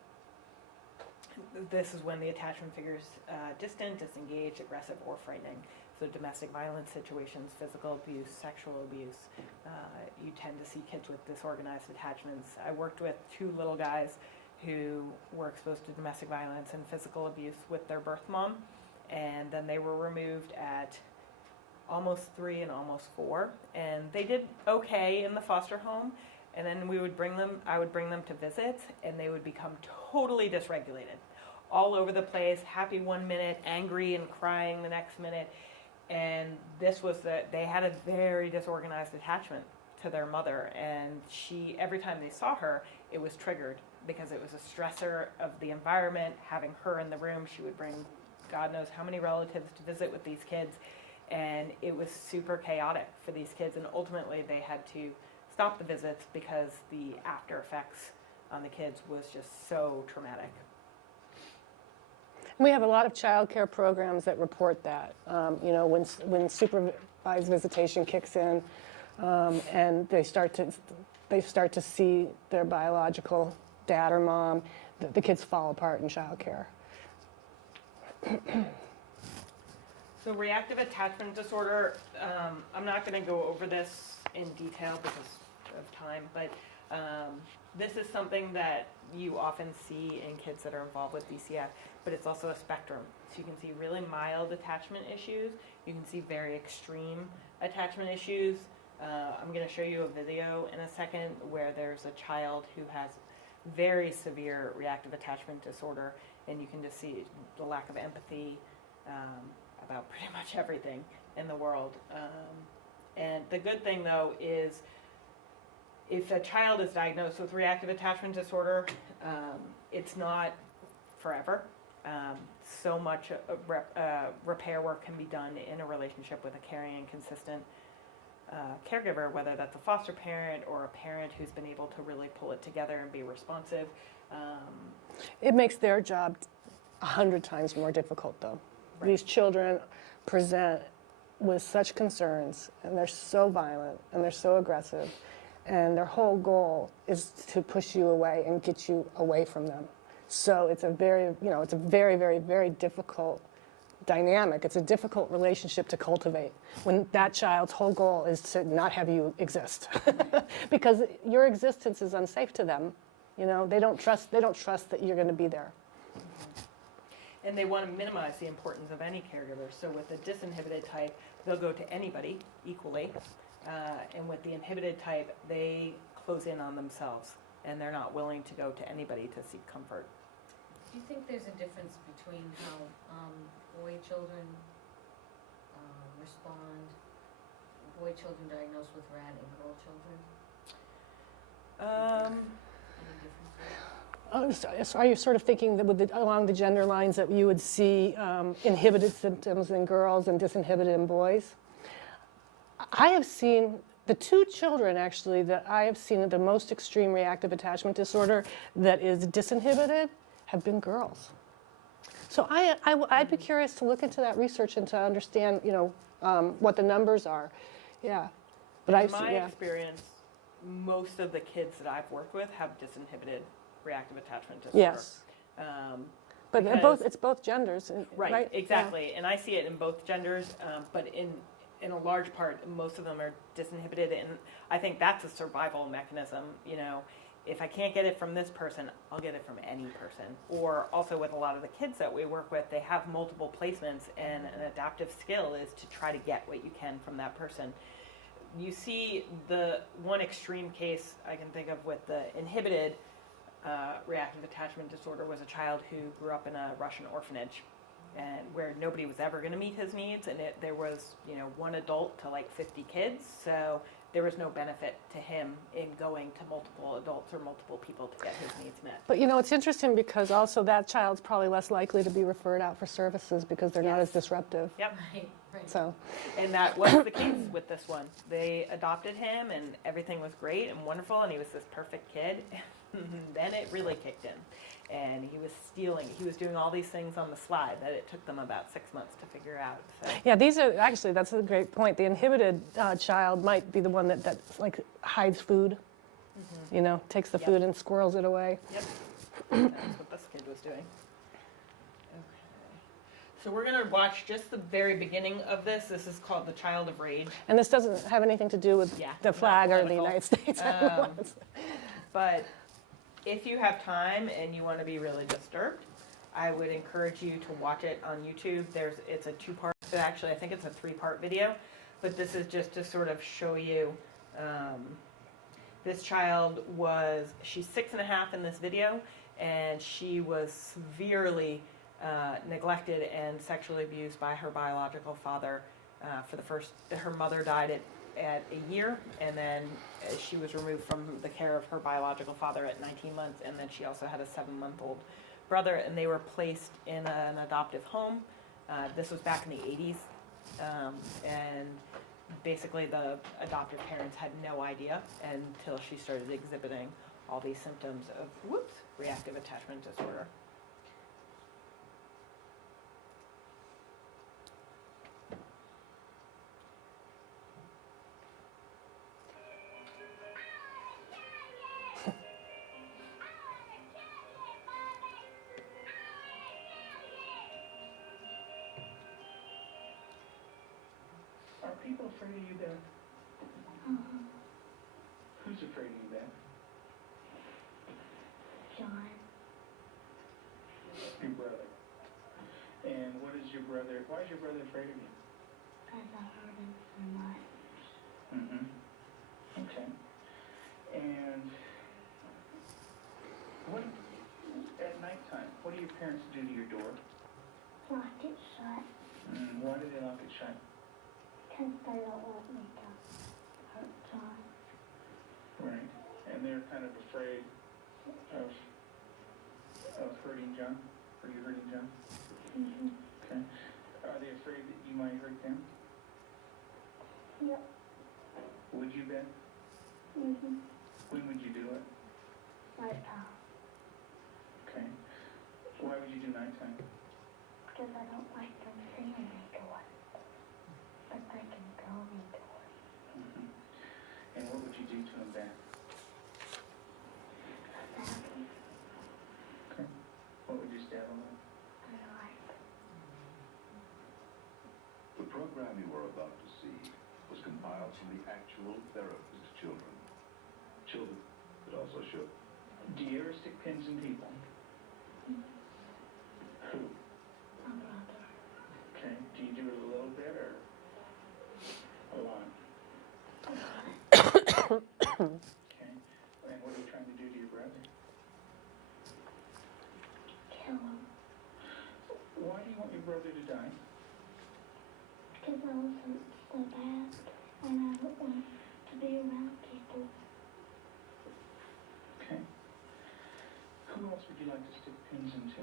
This is when the attachment figures distant, disengaged, aggressive, or frightening. So domestic violence situations, physical abuse, sexual abuse, you tend to see kids with disorganized attachments. I worked with 2 little guys who were exposed to domestic violence and physical abuse with their birth mom, and then they were removed at almost 3 and almost 4, and they did okay in the foster home. And then I would bring them to visits, and they would become totally dysregulated, all over the place, happy one minute, angry and crying the next minute. And this was they had a very disorganized attachment to their mother, and every time they saw her, it was triggered, because it was a stressor of the environment. Having her in the room, she would bring God knows how many relatives to visit with these kids, and it was super chaotic for these kids, and ultimately they had to stop the visits because the after effects on the kids was just so traumatic. We have a lot of child care programs that report that, when supervised visitation kicks in, and they start to see their biological dad or mom, the kids fall apart in child care. So reactive attachment disorder, I'm not going to go over this in detail because of time, but this is something that you often see in kids that are involved with DCF, but it's also a spectrum. So you can see really mild attachment issues, you can see very extreme attachment issues. I'm going to show you a video in a second where there's a child who has very severe reactive attachment disorder, and you can just see the lack of empathy about pretty much everything in the world. And the good thing, though, is if a child is diagnosed with reactive attachment disorder, it's not forever. So much repair work can be done in a relationship with a caring and consistent caregiver, whether that's a foster parent or a parent who's been able to really pull it together and be responsive. It makes their job 100 times more difficult, though. Right. These children present with such concerns, and they're so violent, and they're so aggressive, and their whole goal is to push you away and get you away from them. So it's a very, it's a very, very, very difficult dynamic. It's a difficult relationship to cultivate when that child's whole goal is to not have you exist, because your existence is unsafe to them. They don't trust that you're going to be there. And they want to minimize the importance of any caregiver. So with the disinhibited type, they'll go to anybody equally. And with the inhibited type, they close in on themselves, and they're not willing to go to anybody to seek comfort. Do you think there's a difference between how boy children respond, boy children diagnosed with RAD and girl children? Any differences? So are you sort of thinking that along the gender lines that you would see inhibited symptoms in girls and disinhibited in boys? I have seen the two children actually that I have seen the most extreme reactive attachment disorder that is disinhibited have been girls. So I'd be curious to look into that research and to understand, what the numbers are. Yeah. But In my experience, most of the kids that I've worked with have disinhibited reactive attachment disorder. Yes. But because- it's both genders, Right, exactly. And I see it in both genders, but in a large part, most of them are disinhibited, and I think that's a survival mechanism. If I can't get it from this person, I'll get it from any person. Or also with a lot of the kids that we work with, they have multiple placements, and an adaptive skill is to try to get what you can from that person. You see the one extreme case I can think of with the inhibited reactive attachment disorder was a child who grew up in a Russian orphanage, and where nobody was ever going to meet his needs, and there was one adult to like 50 kids, so there was no benefit to him in going to multiple adults or multiple people to get his needs met. But it's interesting because also that child's probably less likely to be referred out for services because they're not as disruptive. Yep. Right. So And that was the case with this one. They adopted him, and everything was great and wonderful, and he was this perfect kid. Then it really kicked in. And he was stealing. He was doing all these things on the slide that it took them about 6 months to figure out. So. yeah, that's a great point. The inhibited child might be the one that like hides food, takes the Yep. food and squirrels it away. Yep, that's what this kid was doing. Okay. So we're going to watch just the very beginning of this. This is called The Child of Rage. And this doesn't have anything to do with Yeah, the not flag or the political. United States. But if you have time and you want to be really disturbed, I would encourage you to watch it on YouTube. It's a two-part, actually I think it's a three-part video, but this is just to sort of show you, this child she's 6.5 in this video, and she was severely neglected and sexually abused by her biological father her mother died at a year, and then she was removed from the care of her biological father at 19 months, and then she also had a 7-month-old brother, and they were placed in an adoptive home. This was back in the 80s, and basically the adoptive parents had no idea until she started exhibiting all these symptoms of reactive attachment disorder. Are people afraid of you, Beth? Who's afraid of you, Beth? John, Your brother. And what is your brother? Why is your brother afraid of you? because I hurt him so much. Mm-hmm. Okay. And at nighttime, what do your parents do to your door? Lock it shut Why do they lock it shut? because they don't want me to hurt John. Right. And they're kind of afraid of hurting John? Are you hurting John? Mm-hmm. Okay. Are they afraid that you might hurt them? Yep. Would you, Ben? Mm-hmm. When would you do it? Right now. Okay. Why would you do nighttime? Because I don't like them seeing me do it. But they can tell me to it. And what would you do to him, Ben? program you are about to see was compiled from the actual therapist's children. Children that also should. Do you ever stick pins in people? Who? My brother. Okay. Do you do it a little bit or a lot? Okay. And what are you trying to do to your brother? Kill him. Why do you want your brother to die? Because I wasn't so bad and I don't want to be around people. Okay. Who else would you like to stick pins into?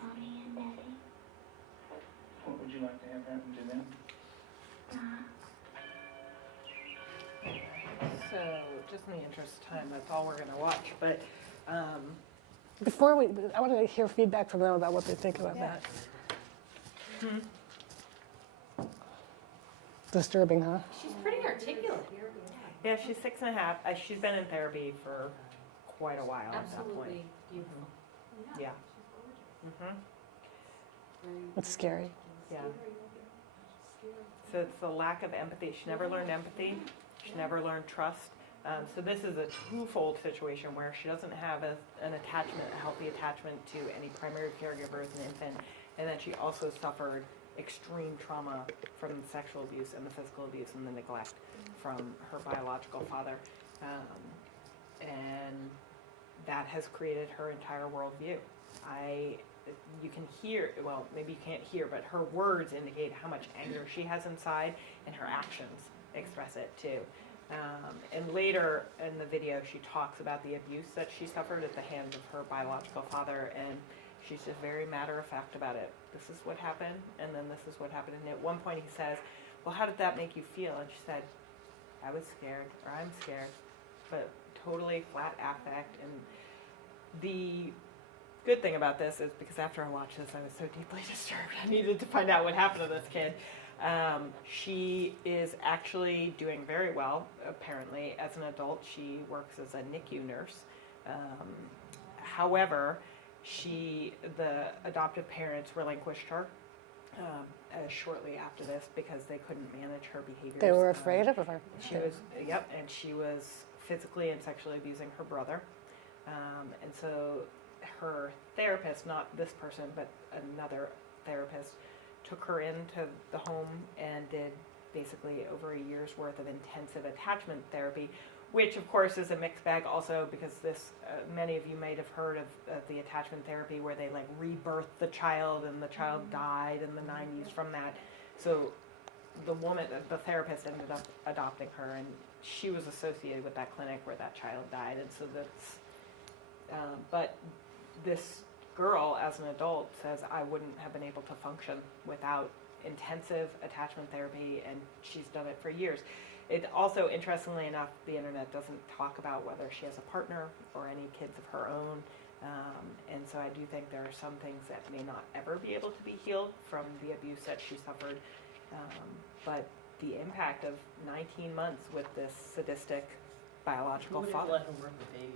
Mommy and Daddy. What would you like to have happen to them? So, just in the interest of time, that's all we're going to watch. But Before I want to hear feedback from them about what they think about Yeah. that. Disturbing, huh? She's pretty articulate. yeah, she's 6.5. She's been in therapy for quite a while at that point. Absolutely beautiful. Yeah. hmm It's scary. Yeah. So it's the lack of empathy. She never learned empathy. She never learned trust. So this is a twofold situation where she doesn't have an attachment, a healthy attachment to any primary caregiver as an infant, and then she also suffered extreme trauma from the sexual abuse and the physical abuse and the neglect from her biological father. And that has created her entire worldview. You can hear, well, maybe you can't hear, but her words indicate how much anger she has inside, and her actions express it too. And later in the video, she talks about the abuse that she suffered at the hands of her biological father, and she's just very matter-of-fact about it. This is what happened, and then this is what happened. And at one point he says, well, how did that make you feel? And she said, I was scared, or I'm scared, but totally flat affect. And the good thing about this is because after I watched this, I was so deeply disturbed. I needed to find out what happened to this kid. She is actually doing very well, apparently. As an adult, she works as a NICU nurse. However, the adoptive parents relinquished her shortly after this because they couldn't manage her behaviors. They were afraid of her. She was, and she was physically and sexually abusing her brother. And so her therapist, not this person, but another therapist, took her into the home and did basically over a year's worth of intensive attachment therapy, which of course is a mixed bag also because this, many of you might have heard of the attachment therapy where they like rebirth the child and the child died in the 90s from that. So the woman, the therapist ended up adopting her, and she was associated with that clinic where that child died. And so that's, but this girl as an adult says, I wouldn't have been able to function without intensive attachment therapy, and she's done it for years. It also, interestingly enough, the internet doesn't talk about whether she has a partner or any kids of her own. And so I do think there are some things that may not ever be able to be healed from the abuse that she suffered. But the impact of 19 months with this sadistic biological Who would father. let her work with babies?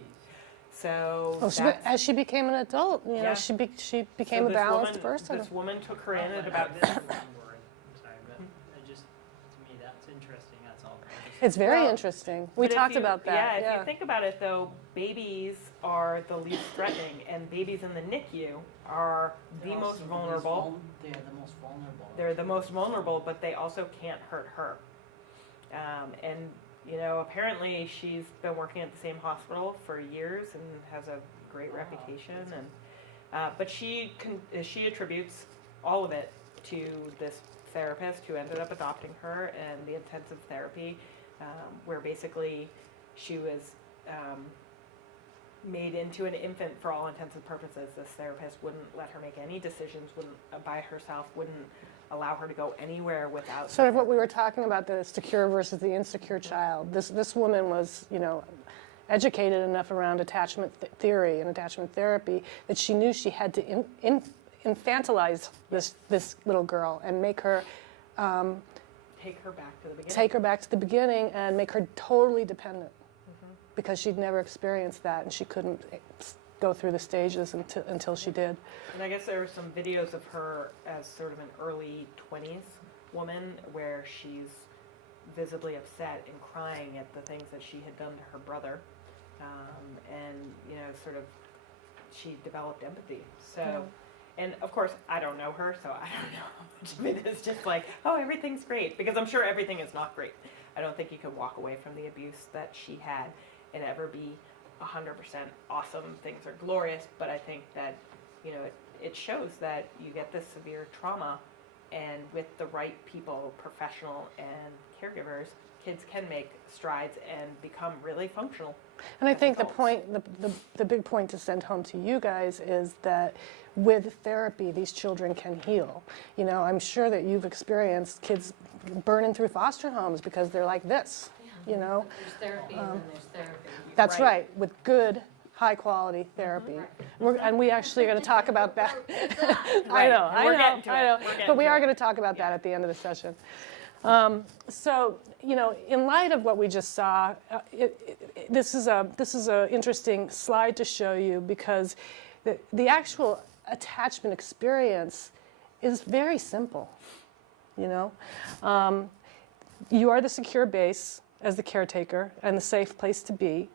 So Well, as she became an adult, you know, Yeah. she became so a this balanced woman, person. This woman took her in at Oh, about this is the wrong word. I'm sorry, but it just, to me, that's interesting, that's all. I just- It's very Well, interesting. We But if talked you- about that. Yeah, if you think about it though, babies are the least threatening, and babies in the NICU are They're the most also vulnerable. They're the most vulnerable. They're the most vulnerable, but they also can't hurt her. And, you know, apparently she's been working at the same hospital for years and has a great Wow, reputation. that's And but she attributes all of it to this therapist who ended up adopting her and the intensive therapy, where basically she was made into an infant for all intents and purposes. This therapist wouldn't let her make any decisions, wouldn't by herself, wouldn't allow her to go anywhere without. Sort of what we were talking about, the secure versus the insecure child. This woman was, you know, educated enough around attachment theory and attachment therapy that she knew she had to infantilize this little girl and make her Take her back to the beginning. take her back to the beginning and make her totally dependent because she'd never experienced that and she couldn't go through the stages until she did. And I guess there are some videos of her as sort of an early 20s woman where she's visibly upset and crying at the things that she had done to her brother. And, you know, sort of, she developed empathy. So, and of course, I don't know her, so I don't know how much of it is just like, oh, everything's great. Because I'm sure everything is not great. I don't think you can walk away from the abuse that she had and ever be 100% awesome. Things are glorious, but I think that, you know, it shows that you get this severe trauma, and with the right people, professional and caregivers, kids can make strides and become really functional. And I as think adults. the big point to send home to you guys is that with therapy, these children can heal. You know, I'm sure that you've experienced kids burning through foster homes because they're like this, you know. There's therapy and then there's therapy. That's Right. right, with good, high-quality therapy. And we actually are going to talk about that. I know, I We're know, getting to I it. know. We're getting But we to are it. going to talk about that at the end of the session. So, you know, in light of what we just saw, this is a interesting slide to show you, because the actual attachment experience is very simple, you know. You are the secure base as the caretaker and the safe place to be.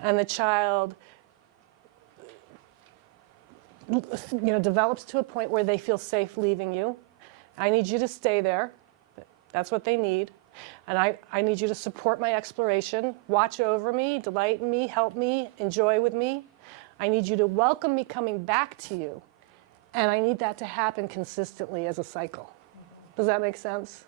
And the child, you know, develops to a point where they feel safe leaving you. I need you to stay there. That's what they need. And I need you to support my exploration, watch over me, delight in me, help me, enjoy with me. I need you to welcome me coming back to you. And I need that to happen consistently as a cycle. Does that make sense?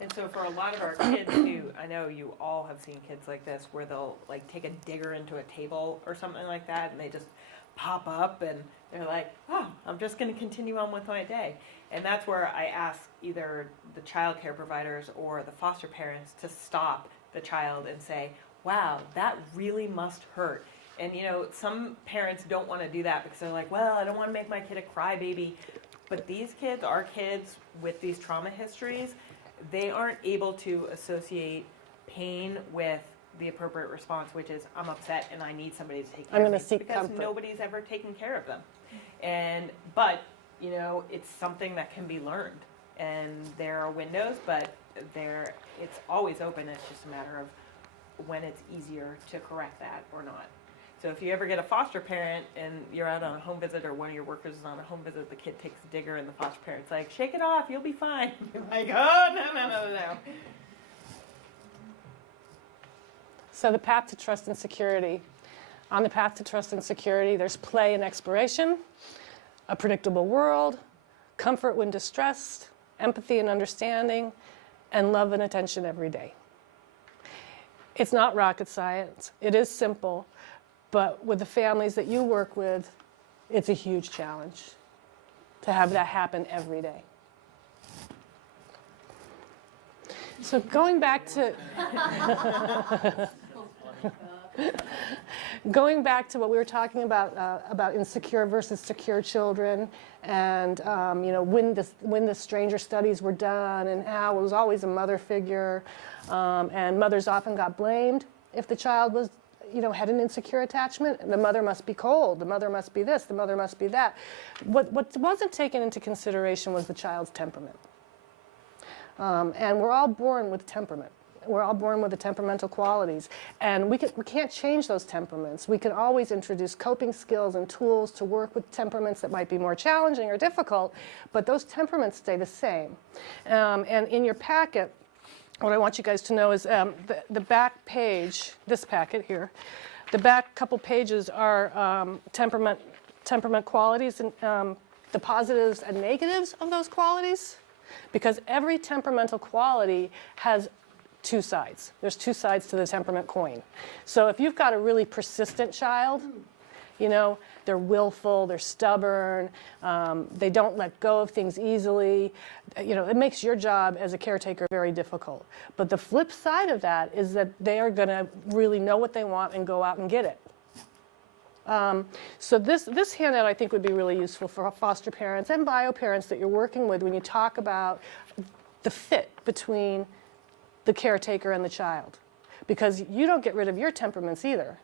And so for a lot of our kids too, I know you all have seen kids like this where they'll like take a digger into a table or something like that, and they just pop up and they're like, oh, I'm just going to continue on with my day. And that's where I ask either the child care providers or the foster parents to stop the child and say, wow, that really must hurt. And you know, some parents don't want to do that because they're like, well, I don't want to make my kid a crybaby. But these kids, our kids with these trauma histories, they aren't able to associate pain with the appropriate response, which is I'm upset and I need somebody to take care I'm of me. gonna seek because comfort. nobody's ever taken care of them. But you know, it's something that can be learned, and there are windows, but it's always open. It's just a matter of when it's easier to correct that or not. So if you ever get a foster parent and you're out on a home visit, or one of your workers is on a home visit, the kid takes a digger and the foster parent's like, shake it off, you'll be fine. You're like, oh, no. So the path to trust and security. On the path to trust and security, there's play and exploration, a predictable world, comfort when distressed, empathy and understanding, and love and attention every day. It's not rocket science. It is simple. But with the families that you work with, it's a huge challenge to have that happen every day. So going back to what we were talking about insecure versus secure children, and you know, when the stranger studies were done, and how it was always a mother figure, and mothers often got blamed if the child was, you know, had an insecure attachment. The mother must be cold, the mother must be this, the mother must be that. What wasn't taken into consideration was the child's temperament. And we're all born with temperament. We're all born with the temperamental qualities. And we can't change those temperaments. We can always introduce coping skills and tools to work with temperaments that might be more challenging or difficult, but those temperaments stay the same. And in your packet, what I want you guys to know is the back page, this packet here, the back couple pages are temperament qualities, and the positives and negatives of those qualities, because every temperamental quality has two sides. There's two sides to the temperament coin. So if you've got a really persistent child, you know, they're willful, they're stubborn, they don't let go of things easily, you know, it makes your job as a caretaker very difficult. But the flip side of that is that they are going to really know what they want and go out and get it. So this handout, I think, would be really useful for foster parents and bio parents that you're working with when you talk about the fit between the caretaker and the child. Because you don't get rid of your temperaments either.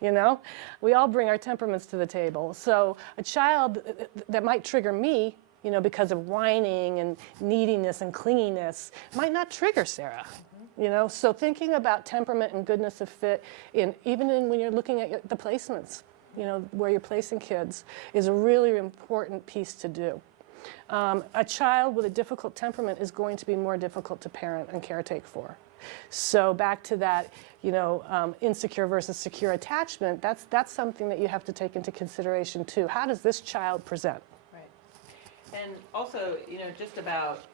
You know, we all bring our temperaments to the table. So a child that might trigger me, you know, because of whining and neediness and clinginess, might not trigger Sarah. You know, so thinking about temperament and goodness of fit, even when you're looking at the placements, you know, where you're placing kids, is a really important piece to do. A child with a difficult temperament is going to be more difficult to parent and caretake for. So back to that, you know, insecure versus secure attachment, that's something that you have to take into consideration too. How does this child present? Right. And also, you know, just about,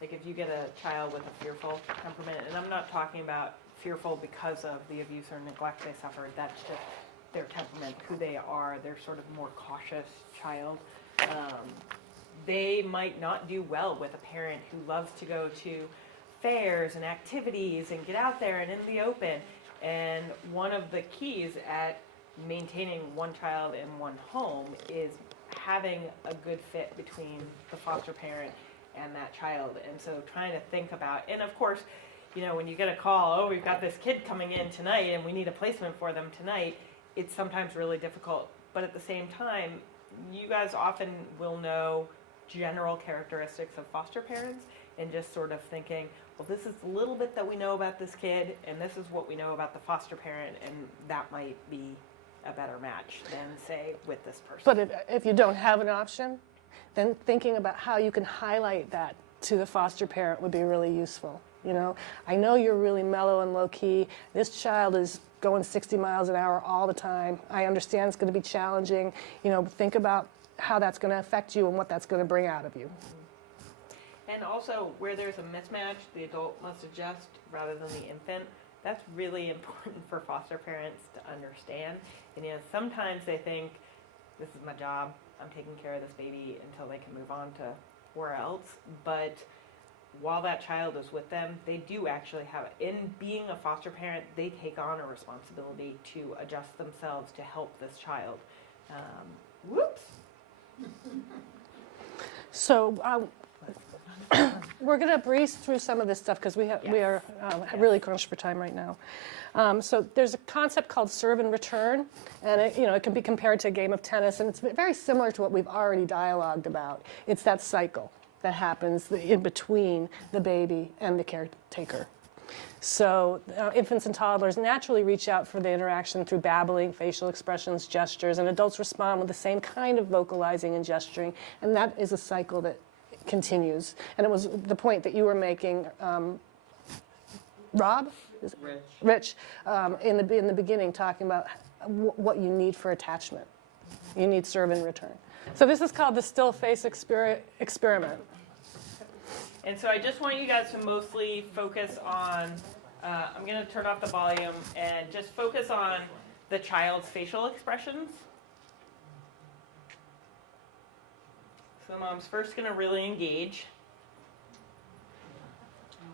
like if you get a child with a fearful temperament, and I'm not talking about fearful because of the abuse or neglect they suffered, that's just their temperament, who they are, they're sort of more cautious child. They might not do well with a parent who loves to go to fairs and activities and get out there and in the open. And one of the keys at maintaining one child in one home is having a good fit between the foster parent and that child. And so trying to think about, and of course, you know, when you get a call, oh, we've got this kid coming in tonight and we need a placement for them tonight, it's sometimes really difficult. But at the same time, you guys often will know general characteristics of foster parents and just sort of thinking, well, this is a little bit that we know about this kid and this is what we know about the foster parent, and that might be a better match than, say, with this person. But if you don't have an option, then thinking about how you can highlight that to the foster parent would be really useful. You know, I know you're really mellow and low key. This child is going 60 miles an hour all the time. I understand it's going to be challenging. You know, think about how that's going to affect you and what that's going to bring out of you. And also, where there's a mismatch, the adult must adjust rather than the infant. That's really important for foster parents to understand. And you know, sometimes they think, this is my job, I'm taking care of this baby until they can move on to where else. But while that child is with them, they do actually have, in being a foster parent, they take on a responsibility to adjust themselves to help this child. Whoops. So we're going to breeze through some of this stuff because we are really crunched for time right now. So there's a concept called serve and return, and it can be compared to a game of tennis, and it's very similar to what we've already dialogued about. It's that cycle that happens in between the baby and the caretaker. So infants and toddlers naturally reach out for the interaction through babbling, facial expressions, gestures, and adults respond with the same kind of vocalizing and gesturing, and that is a cycle that continues. And it was the point that you were making, Rob? Rich, in the beginning, talking about what you need for attachment. You need serve and return. So this is called the still face experiment. And so I just want you guys to mostly focus on, I'm going to turn off the volume and just focus on the child's facial expressions. So mom's first going to really engage.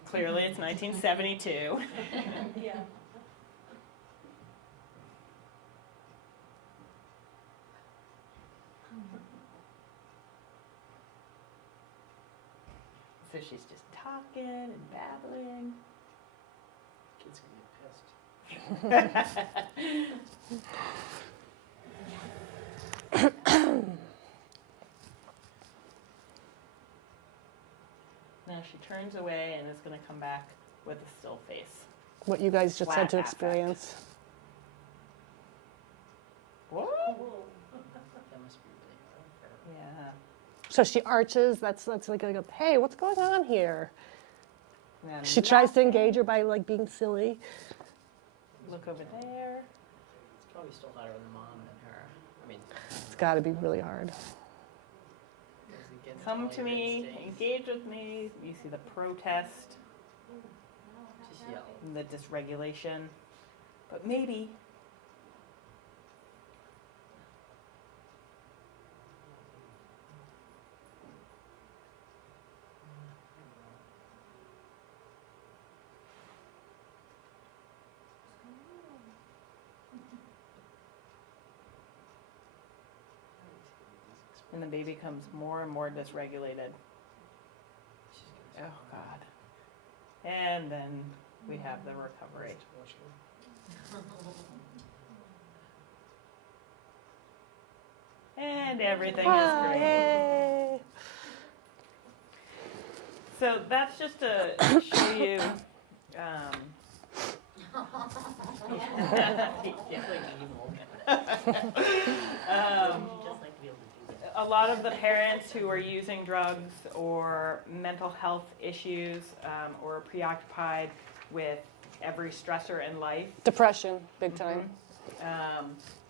Clearly it's 1972. Yeah. So she's just talking and babbling. Kids gonna get pissed. Now she turns away and is going to come back with a still face. What you guys just had to Flat affect. experience. Whoa. That must be really hard for her. Yeah. So she arches. That's like, hey, what's going on here? And She tries to engage her by like being silly. look over there. It's probably still harder than mom than her. I mean, It's got to be really hard. as it gets Come all to your me, instincts, engage with me. You see the protest, just yell. and the dysregulation. But maybe. And the baby becomes more and more dysregulated. Oh, God. And then we have the recovery. And everything Ah, is great. yay. So that's just to show you. It's like evil. You'd just like to be able to do that. A lot of the parents who are using drugs or mental health issues or are preoccupied with every stressor in life, Depression, big time.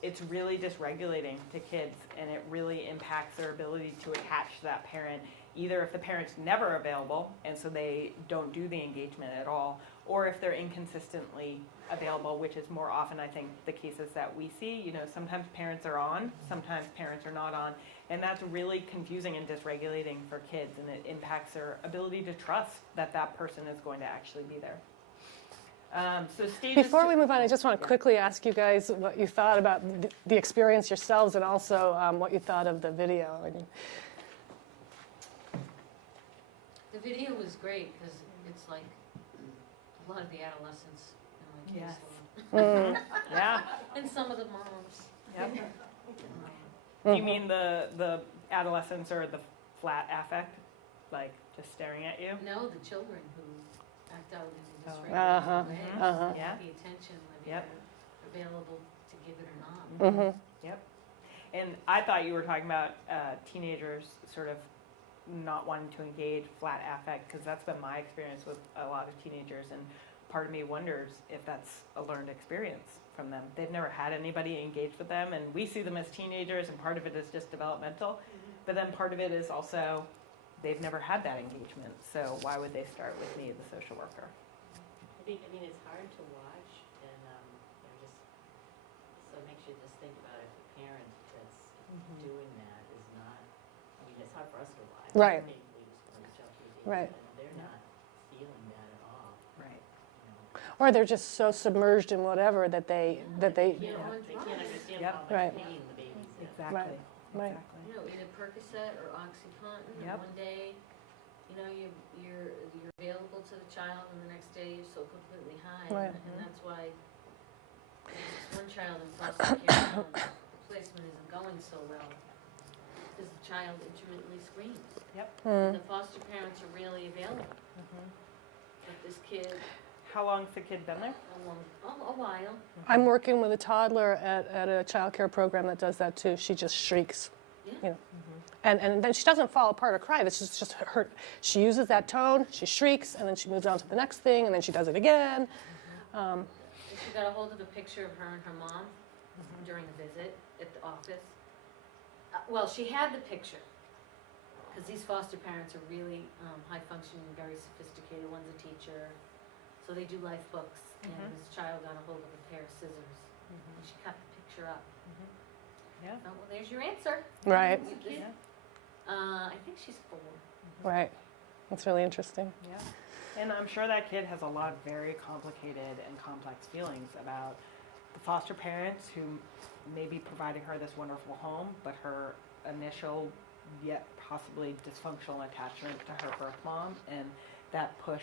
it's really dysregulating to kids, and it really impacts their ability to attach to that parent, either if the parent's never available and so they don't do the engagement at all, or if they're inconsistently available, which is more often, I think, the cases that we see. You know, sometimes parents are on, sometimes parents are not on, and that's really confusing and dysregulating for kids, and it impacts their ability to trust that that person is going to actually be there. So stages Before we move on, I just want to quickly ask you guys what you thought about the experience yourselves, and also what you thought of the video. I mean, The video was great because it's like a lot of the adolescents in my Yes. caseload. Yeah. And some of the moms. Yep. Do you mean the adolescents or the flat affect, like just staring at you? No, the children who act out in a Uh-huh, dysregulated way. uh-huh. Yeah. Pay attention when Yep. you're available to give it or not. Mm-hmm. Yep. And I thought you were talking about teenagers sort of not wanting to engage, flat affect, because that's been my experience with a lot of teenagers, and part of me wonders if that's a learned experience from them. They've never had anybody engage with them, and we see them as teenagers, and part of it is just developmental, but then part of it is also they've never had that engagement, so why would they start with me, the social worker? I mean, it's hard to watch, and, just, so it makes you just think about if a parent that's doing that is not, I mean, it's hard for us to watch. Right. Maybe we just want to jump through the Right. and they're not feeling that at all, Right. you know. Or they're just so submerged in whatever that they They can't understand Yep. how much Right. pain the baby's in. Exactly. Right. Exactly. You know, either Percocet or OxyContin, Yep. and one day, you know, you're available to the child, and the next day you're so completely high. Right. And that's why there's this one child in foster care home, the placement isn't going so well, because the child intermittently screams. Mm. The foster parents are really available, but this kid, How long's the kid been there? a while. I'm working with a toddler at a child care program that does that too. She just shrieks. Yeah. You know. And then she doesn't fall apart or cry. This is just her. She uses that tone, she shrieks, and then she moves on to the next thing, and then she does it again. She got a hold of a picture of her and her mom during a visit at the office. Well, she had the picture, because these foster parents are really high-functioning, very sophisticated. One's a teacher, so they do life books, and this child got a hold of a pair of scissors, and she cut the picture up. Yeah. Oh, well, there's your answer. Right. You kid. Yeah. I think she's 4. Right. That's really interesting. Yeah. And I'm sure that kid has a lot of very complicated and complex feelings about the foster parents who may be providing her this wonderful home, but her initial yet possibly dysfunctional attachment to her birth mom, and that push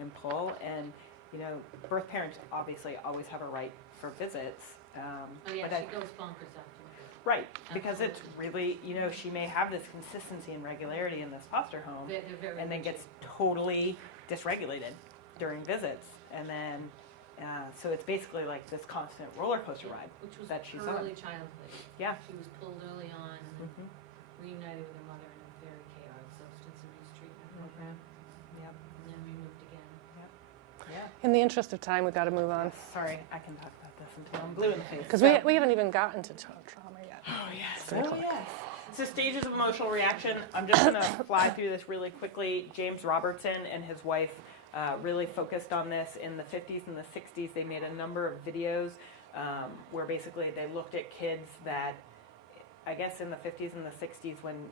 and pull. And, you know, birth parents obviously always have a right for visits. Oh yeah, but she goes bonkers after. right, because it's really, you know, she may have this consistency and regularity in this foster home, They're very and then rigid. gets totally dysregulated during visits, and then so it's basically like this constant roller coaster ride Which was that she's early on. childhood. Yeah. She was pulled early on and then Mhm. reunited with her mother in a very chaotic substance abuse treatment program, Yep. and then removed again. Yeah. In the interest of time, we've got to move on. Sorry, I can talk about this until I'm blue in the face. Because So- we haven't even gotten to trauma yet. Oh yes. Three o'clock. So stages of emotional reaction. I'm just going to fly through this really quickly. James Robertson and his wife really focused on this in the 50s and the 60s. They made a number of videos where basically they looked at kids that, I guess in the 50s and the 60s, when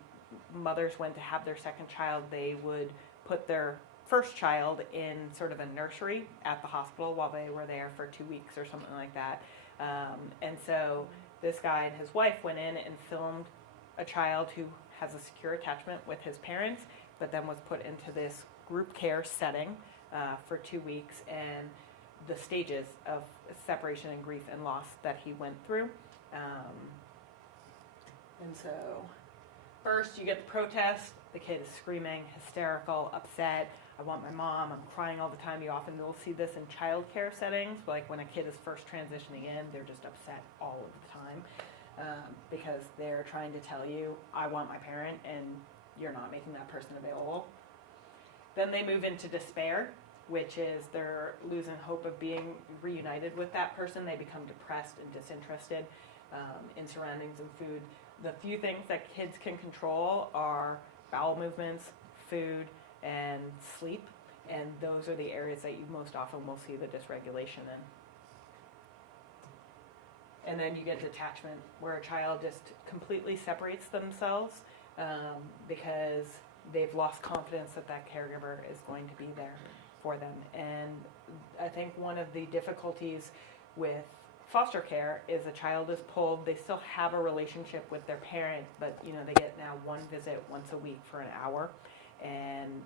mothers went to have their second child, they would put their first child in sort of a nursery at the hospital while they were there for 2 weeks or something like that. And so this guy and his wife went in and filmed a child who has a secure attachment with his parents, but then was put into this group care setting for 2 weeks, and the stages of separation and grief and loss that he went through. And so first you get the protest, the kid is screaming, hysterical, upset. I want my mom, I'm crying all the time. You often will see this in childcare settings, like when a kid is first transitioning in, they're just upset all of the time because they're trying to tell you, I want my parent, and you're not making that person available. Then they move into despair, which is they're losing hope of being reunited with that person. They become depressed and disinterested in surroundings and food. The few things that kids can control are bowel movements, food, and sleep, and those are the areas that you most often will see the dysregulation in. And then you get detachment, where a child just completely separates themselves because they've lost confidence that that caregiver is going to be there for them. And I think one of the difficulties with foster care is a child is pulled, they still have a relationship with their parent, but they get now one visit once a week for an hour. And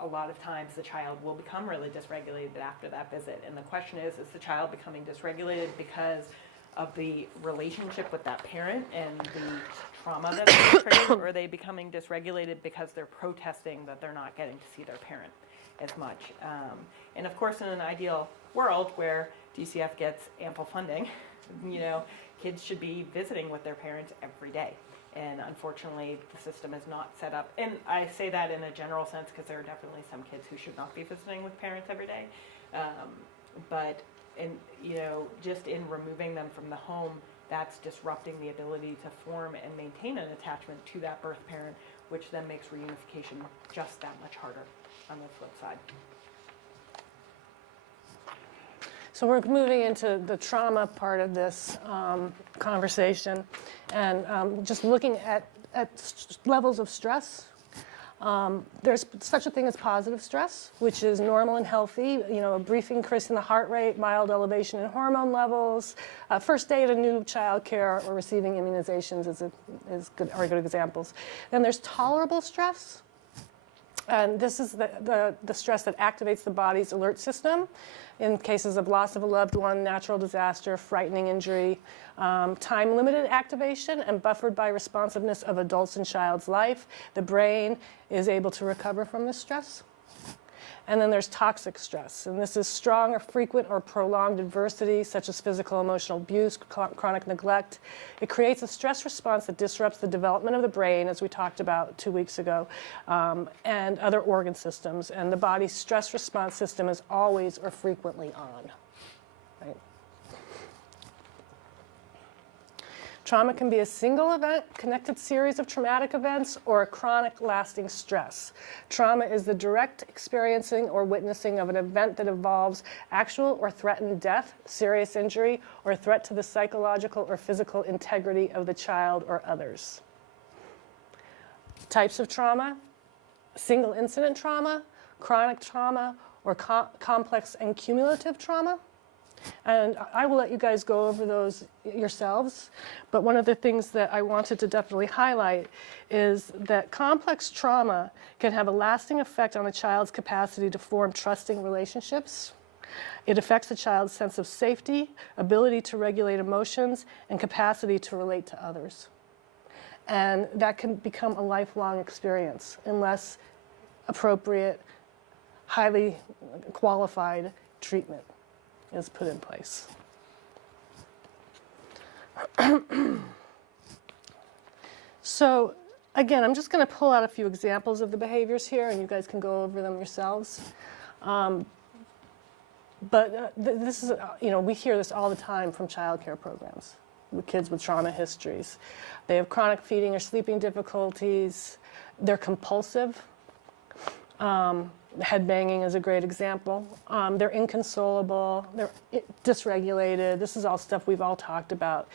a lot of times the child will become really dysregulated after that visit. And the question is the child becoming dysregulated because of the relationship with that parent and the trauma that's being triggered, or are they becoming dysregulated because they're protesting that they're not getting to see their parent as much? And of course, in an ideal world where DCF gets ample funding, kids should be visiting with their parents every day. And unfortunately, the system is not set up. And I say that in a general sense because there are definitely some kids who should not be visiting with parents every day. Just in removing them from the home, that's disrupting the ability to form and maintain an attachment to that birth parent, which then makes reunification just that much harder on the flip side. So we're moving into the trauma part of this conversation, and just looking at levels of stress. There's such a thing as positive stress, which is normal and healthy. A brief increase in the heart rate, mild elevation in hormone levels, first day at a new child care, or receiving immunizations are good examples. Then there's tolerable stress. And this is the stress that activates the body's alert system in cases of loss of a loved one, natural disaster, frightening injury, time-limited activation and buffered by responsiveness of adults in child's life. The brain is able to recover from this stress. And then there's toxic stress, and this is strong or frequent or prolonged adversity, such as physical, emotional abuse, chronic neglect. It creates a stress response that disrupts the development of the brain, as we talked about 2 weeks ago, and other organ systems. And the body's stress response system is always or frequently on. Right? Trauma can be a single event, connected series of traumatic events, or a chronic lasting stress. Trauma is the direct experiencing or witnessing of an event that involves actual or threatened death, serious injury, or threat to the psychological or physical integrity of the child or others. Types of trauma: single incident trauma, chronic trauma, or complex and cumulative trauma. And I will let you guys go over those yourselves. But one of the things that I wanted to definitely highlight is that complex trauma can have a lasting effect on a child's capacity to form trusting relationships. It affects a child's sense of safety, ability to regulate emotions, and capacity to relate to others. And that can become a lifelong experience unless appropriate, highly qualified treatment is put in place. So again, I'm just going to pull out a few examples of the behaviors here, and you guys can go over them yourselves. This is, we hear this all the time from child care programs with kids with trauma histories. They have chronic feeding or sleeping difficulties. They're compulsive. Head banging is a great example. They're inconsolable, they're dysregulated. This is all stuff we've all talked about.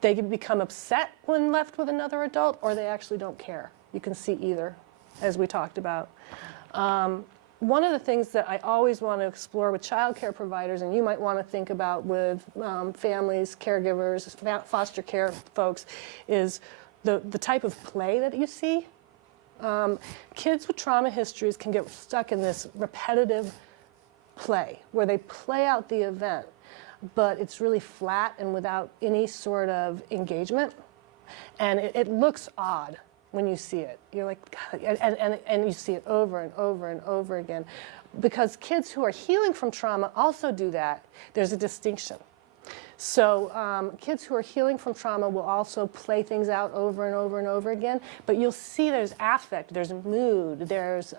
They can become upset when left with another adult, or they actually don't care. You can see either, as we talked about. One of the things that I always want to explore with child care providers, and you might want to think about with families, caregivers, foster care folks, is the type of play that you see. Kids with trauma histories can get stuck in this repetitive play where they play out the event, but it's really flat and without any sort of engagement. And it looks odd when you see it. You're like, God, and you see it over and over and over again. Because kids who are healing from trauma also do that. There's a distinction. So kids who are healing from trauma will also play things out over and over and over again, but you'll see there's affect, there's mood, there's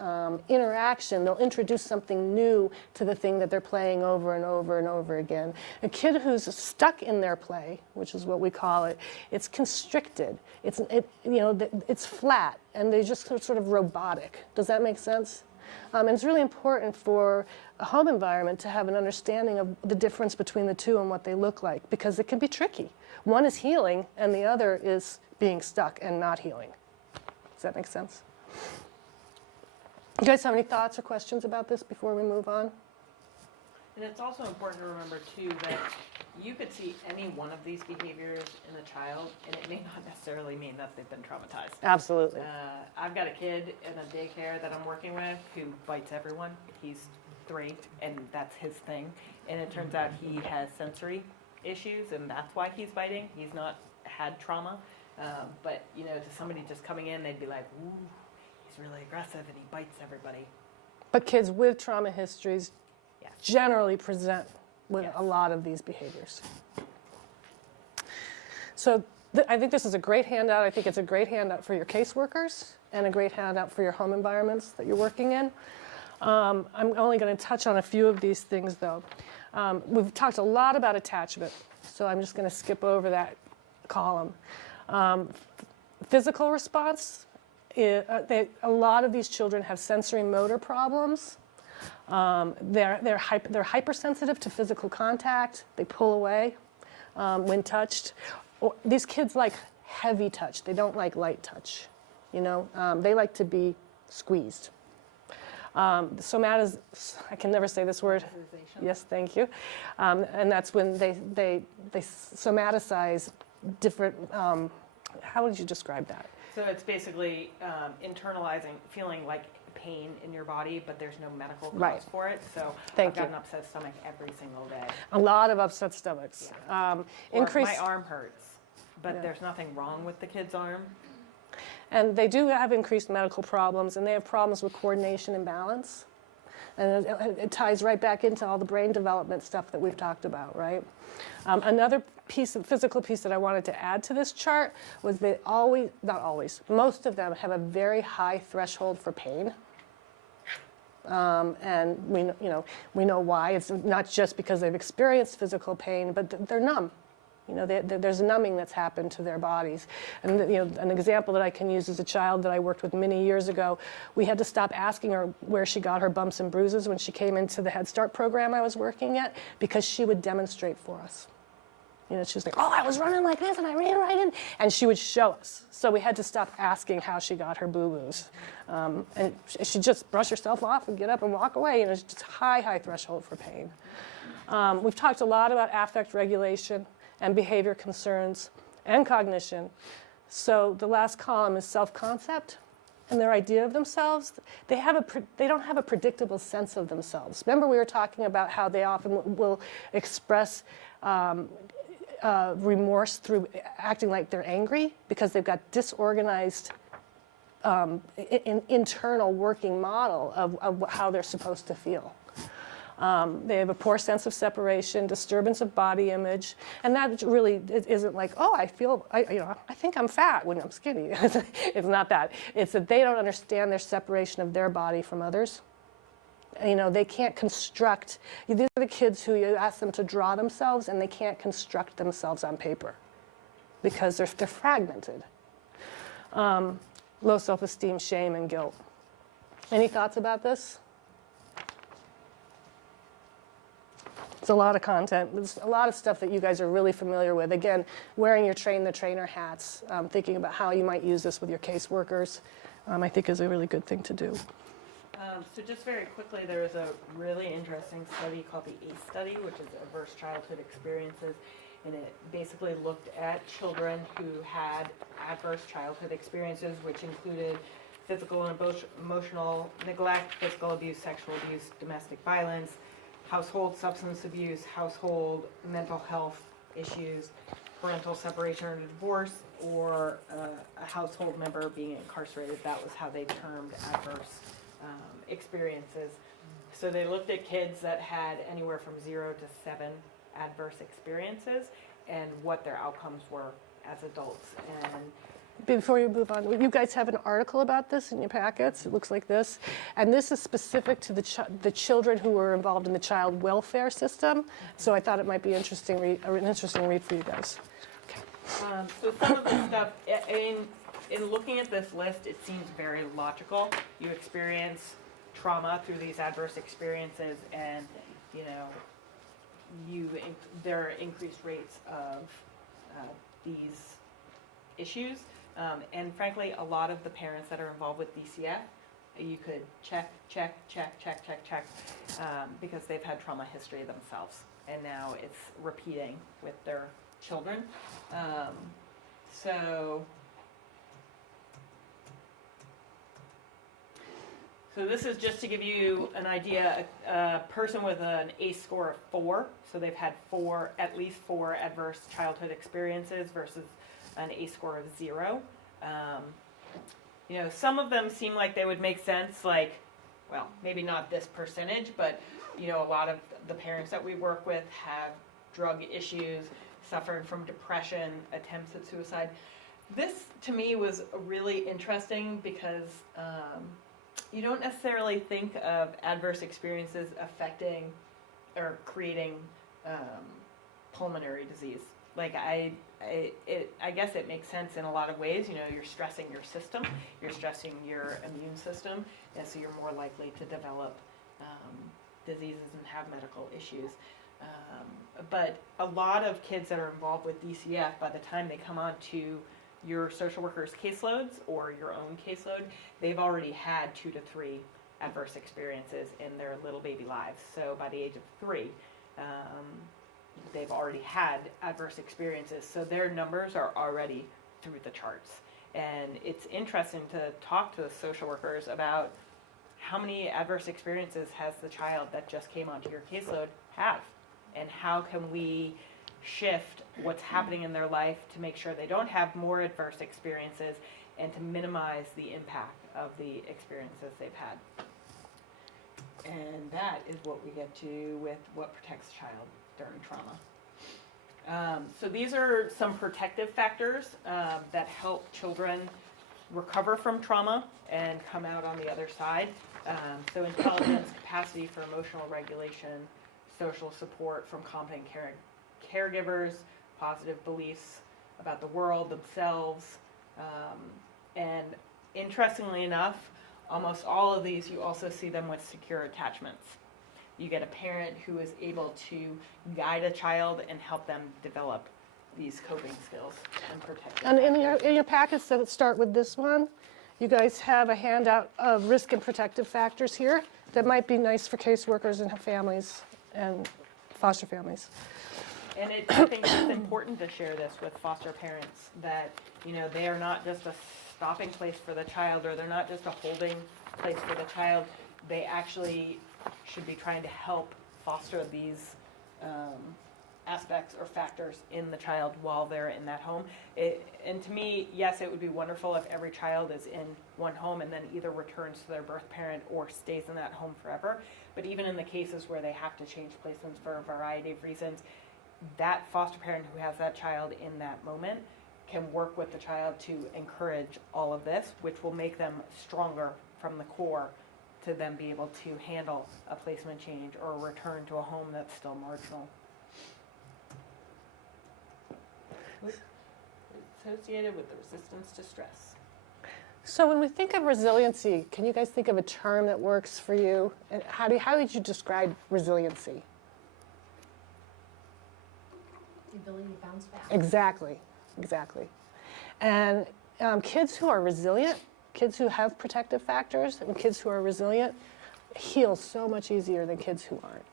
interaction. They'll introduce something new to the thing that they're playing over and over and over again. A kid who's stuck in their play, which is what we call it, it's constricted, it's flat, and they just sort of robotic. Does that make sense? And it's really important for a home environment to have an understanding of the difference between the two and what they look like, because it can be tricky. One is healing and the other is being stuck and not healing. Does that make sense? You guys have any thoughts or questions about this before we move on? And it's also important to remember too that you could see any one of these behaviors in a child, and it may not necessarily mean that they've been traumatized. Absolutely. I've got a kid in a daycare that I'm working with who bites everyone. He's 3, and that's his thing. And it turns out he has sensory issues, and that's why he's biting. He's not had trauma. But, to somebody just coming in, they'd be like, ooh, he's really aggressive, and he bites everybody. But kids with trauma histories Yes. generally present with Yes. a lot of these behaviors. So I think this is a great handout. I think it's a great handout for your caseworkers and a great handout for your home environments that you're working in. I'm only going to touch on a few of these things, though. We've talked a lot about attachment, so I'm just going to skip over that column. Physical response, a lot of these children have sensory motor problems. They're hypersensitive to physical contact. They pull away when touched. These kids like heavy touch. They don't like light touch. They like to be squeezed. Somatiz, I can never say this word. Yes, thank you. And that's when they somaticize different. How would you describe that? So it's basically internalizing, feeling like pain in your body, but there's no medical cause Right. for it. So Thank I've got you. an upset stomach every single day. A lot of upset stomachs. Or Increase, my arm hurts, but Yeah. there's nothing wrong with the kid's arm. and they do have increased medical problems, and they have problems with coordination and balance. And it ties right back into all the brain development stuff that we've talked about, right? Another physical piece that I wanted to add to this chart was they most of them have a very high threshold for pain. And we know why. It's not just because they've experienced physical pain, but they're numb. There's numbing that's happened to their bodies. And an example that I can use is a child that I worked with many years ago. We had to stop asking her where she got her bumps and bruises when she came into the Head Start program I was working at, because she would demonstrate for us. She was like, oh, I was running like this and I ran right in. And she would show us. So we had to stop asking how she got her boo-boos. And she'd just brush herself off and get up and walk away. It's just high threshold for pain. We've talked a lot about affect regulation and behavior concerns and cognition. So the last column is self-concept and their idea of themselves. They don't have a predictable sense of themselves. Remember we were talking about how they often will express remorse through acting like they're angry because they've got disorganized internal working model of how they're supposed to feel. They have a poor sense of separation, disturbance of body image, and that really isn't like, oh, I think I'm fat when I'm skinny. It's not that. It's that they don't understand their separation of their body from others. They can't construct. These are the kids who you ask them to draw themselves, and they can't construct themselves on paper because they're fragmented. Low self-esteem, shame, and guilt. Any thoughts about this? It's a lot of content. It's a lot of stuff that you guys are really familiar with. Again, wearing your train the trainer hats, thinking about how you might use this with your caseworkers, I think is a really good thing to do. So just very quickly, there was a really interesting study called the ACE study, which is Adverse Childhood Experiences, and it basically looked at children who had adverse childhood experiences, which included physical and emotional neglect, physical abuse, sexual abuse, domestic violence, household substance abuse, household mental health issues, parental separation or divorce, or a household member being incarcerated. That was how they termed adverse experiences. So they looked at kids that had anywhere from 0 to 7 adverse experiences and what their outcomes were as adults. And Before you move on, you guys have an article about this in your packets. It looks like this. And this is specific to the children who were involved in the child welfare system. So I thought it might be an interesting read for you guys. So some of the stuff, in looking at this list, it seems very logical. You experience trauma through these adverse experiences, and there are increased rates of these issues. And frankly, a lot of the parents that are involved with DCF, you could check, because they've had trauma history themselves, and now it's repeating with their children. So this is just to give you an idea. A person with an ACE score of 4, so they've had at least 4 adverse childhood experiences versus an ACE score of 0. Some of them seem like they would make sense, like, well, maybe not this percentage, but a lot of the parents that we work with have drug issues, suffering from depression, attempts at suicide. This, to me, was really interesting because you don't necessarily think of adverse experiences affecting or creating pulmonary disease. Like I guess it makes sense in a lot of ways. You're stressing your system, you're stressing your immune system, and so you're more likely to develop diseases and have medical issues. But a lot of kids that are involved with DCF, by the time they come on to your social worker's caseloads or your own caseload, they've already had 2 to 3 adverse experiences in their little baby lives. So by the age of 3, they've already had adverse experiences. So their numbers are already through the charts. And it's interesting to talk to the social workers about how many adverse experiences has the child that just came onto your caseload have, and how can we shift what's happening in their life to make sure they don't have more adverse experiences and to minimize the impact of the experiences they've had. And that is what we get to with what protects a child during trauma. So these are some protective factors that help children recover from trauma and come out on the other side. So intelligence, capacity for emotional regulation, social support from competent caregivers, positive beliefs about the world, themselves, and interestingly enough, almost all of these, you also see them with secure attachments. You get a parent who is able to guide a child and help them develop these coping skills and protect them. And in your packets that start with this one, you guys have a handout of risk and protective factors here that might be nice for caseworkers and families and foster families. And I think it's important to share this with foster parents, that they are not just a stopping place for the child, or they're not just a holding place for the child. They actually should be trying to help foster these aspects or factors in the child while they're in that home. And to me, yes, it would be wonderful if every child is in one home and then either returns to their birth parent or stays in that home forever. But even in the cases where they have to change placements for a variety of reasons, that foster parent who has that child in that moment can work with the child to encourage all of this, which will make them stronger from the core to then be able to handle a placement change or a return to a home that's still marginal. Associated with the resistance to stress. So when we think of resiliency, can you guys think of a term that works for you? And how would you describe resiliency? The ability to bounce back. Exactly. And kids who are resilient, kids who have protective factors, and kids who are resilient heal so much easier than kids who aren't.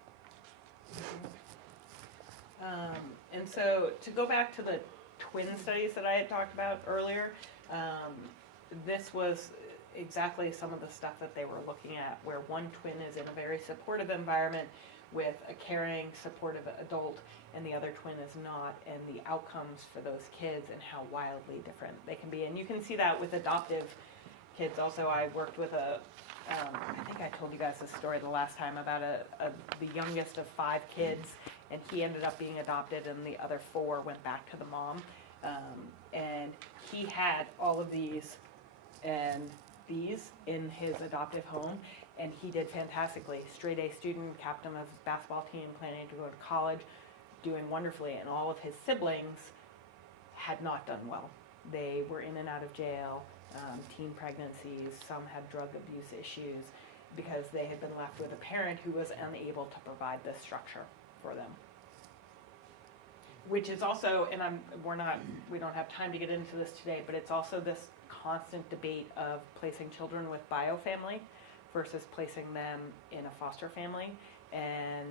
And so to go back to the twin studies that I had talked about earlier, this was exactly some of the stuff that they were looking at, where one twin is in a very supportive environment with a caring, supportive adult, and the other twin is not, and the outcomes for those kids and how wildly different they can be. And you can see that with adoptive kids. Also, I worked with I think I told you guys this story the last time about the youngest of 5 kids, and he ended up being adopted, and the other 4 went back to the mom. And he had all of these and these in his adoptive home, and he did fantastically. Straight A student, captain of his basketball team, planning to go to college, doing wonderfully, and all of his siblings had not done well. They were in and out of jail, teen pregnancies, some had drug abuse issues, because they had been left with a parent who was unable to provide this structure for them. Which is also, and we don't have time to get into this today, but it's also this constant debate of placing children with bio family versus placing them in a foster family, and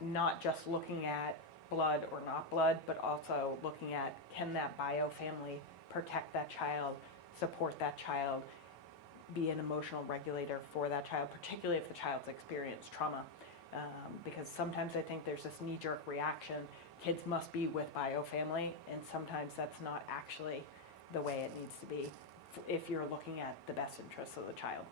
not just looking at blood or not blood, but also looking at, can that bio family protect that child, support that child, be an emotional regulator for that child, particularly if the child's experienced trauma. Because sometimes I think there's this knee-jerk reaction, kids must be with bio family, and sometimes that's not actually the way it needs to be if you're looking at the best interests of the child.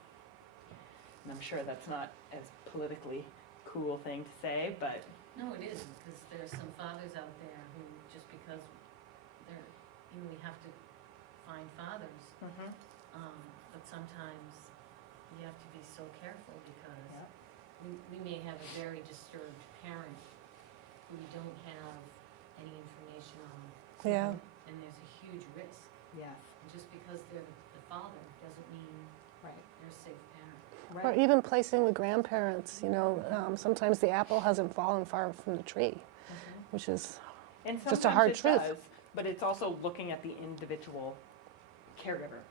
And I'm sure that's not as politically cool thing to say, but No, it isn't, because there's some fathers out there who, just because they're, we have to find fathers, but sometimes you have to be so careful because we may have a very disturbed parent who we don't have any information on. Yeah. And there's a huge risk. yes, And just because they're the father doesn't mean right. they're a safe parent. Or even placing the grandparents, sometimes the apple hasn't fallen far from the tree, which is And just a hard sometimes it truth. does, but it's also looking at the individual caregiver.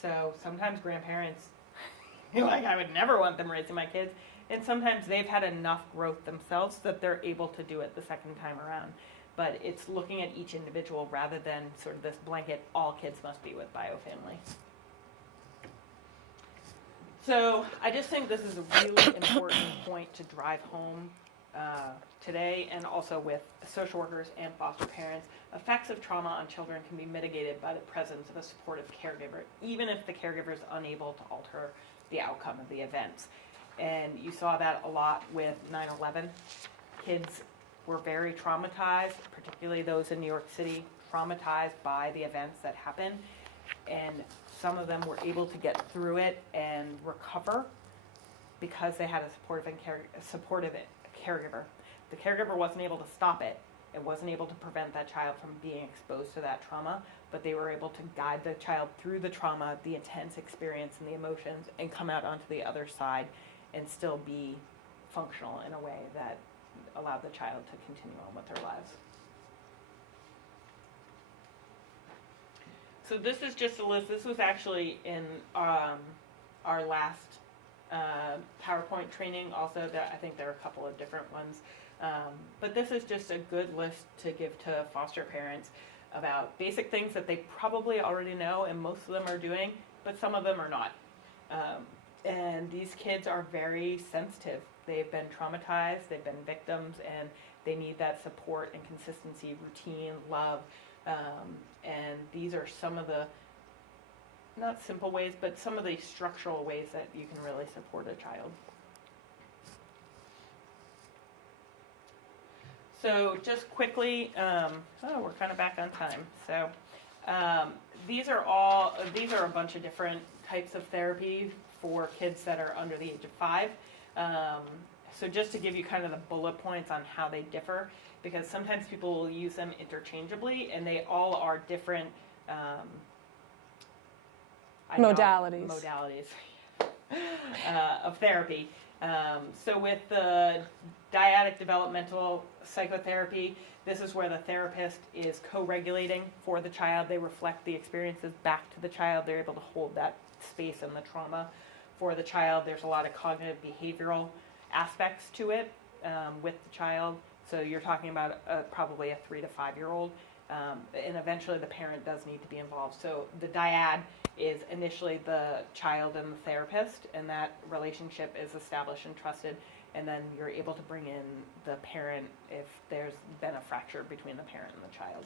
So sometimes grandparents, I would never want them raising my kids, and sometimes they've had enough growth themselves that they're able to do it the second time around. But it's looking at each individual rather than sort of this blanket, all kids must be with bio family. So I just think this is a really important point to drive home today, and also with social workers and foster parents. Effects of trauma on children can be mitigated by the presence of a supportive caregiver, even if the caregiver is unable to alter the outcome of the events. And you saw that a lot with 9/11. Kids were very traumatized, particularly those in New York City, traumatized by the events that happened. And some of them were able to get through it and recover because they had a supportive caregiver. The caregiver wasn't able to stop it. It wasn't able to prevent that child from being exposed to that trauma, but they were able to guide the child through the trauma, the intense experience and the emotions, and come out onto the other side and still be functional in a way that allowed the child to continue on with their lives. So this is just a list. This was actually in our last PowerPoint training also. That I think there are a couple of different ones. But this is just a good list to give to foster parents about basic things that they probably already know, and most of them are doing, but some of them are not. And these kids are very sensitive. They've been traumatized, they've been victims, and they need that support and consistency, routine, love. And these are some of the, not simple ways, but some of the structural ways that you can really support a child. So just quickly, we're kind of back on time. So these are a bunch of different types of therapy for kids that are under the age of 5. So just to give you kind of the bullet points on how they differ, because sometimes people will use them interchangeably, and they all are different Modalities. Of therapy. So with the dyadic developmental psychotherapy, this is where the therapist is co-regulating for the child. They reflect the experiences back to the child. They're able to hold that space and the trauma for the child. There's a lot of cognitive behavioral aspects to it with the child. So you're talking about probably a 3 to 5 year old. And eventually the parent does need to be involved. So the dyad is initially the child and the therapist, and that relationship is established and trusted. and then you're able to bring in the parent if there's been a fracture between the parent and the child.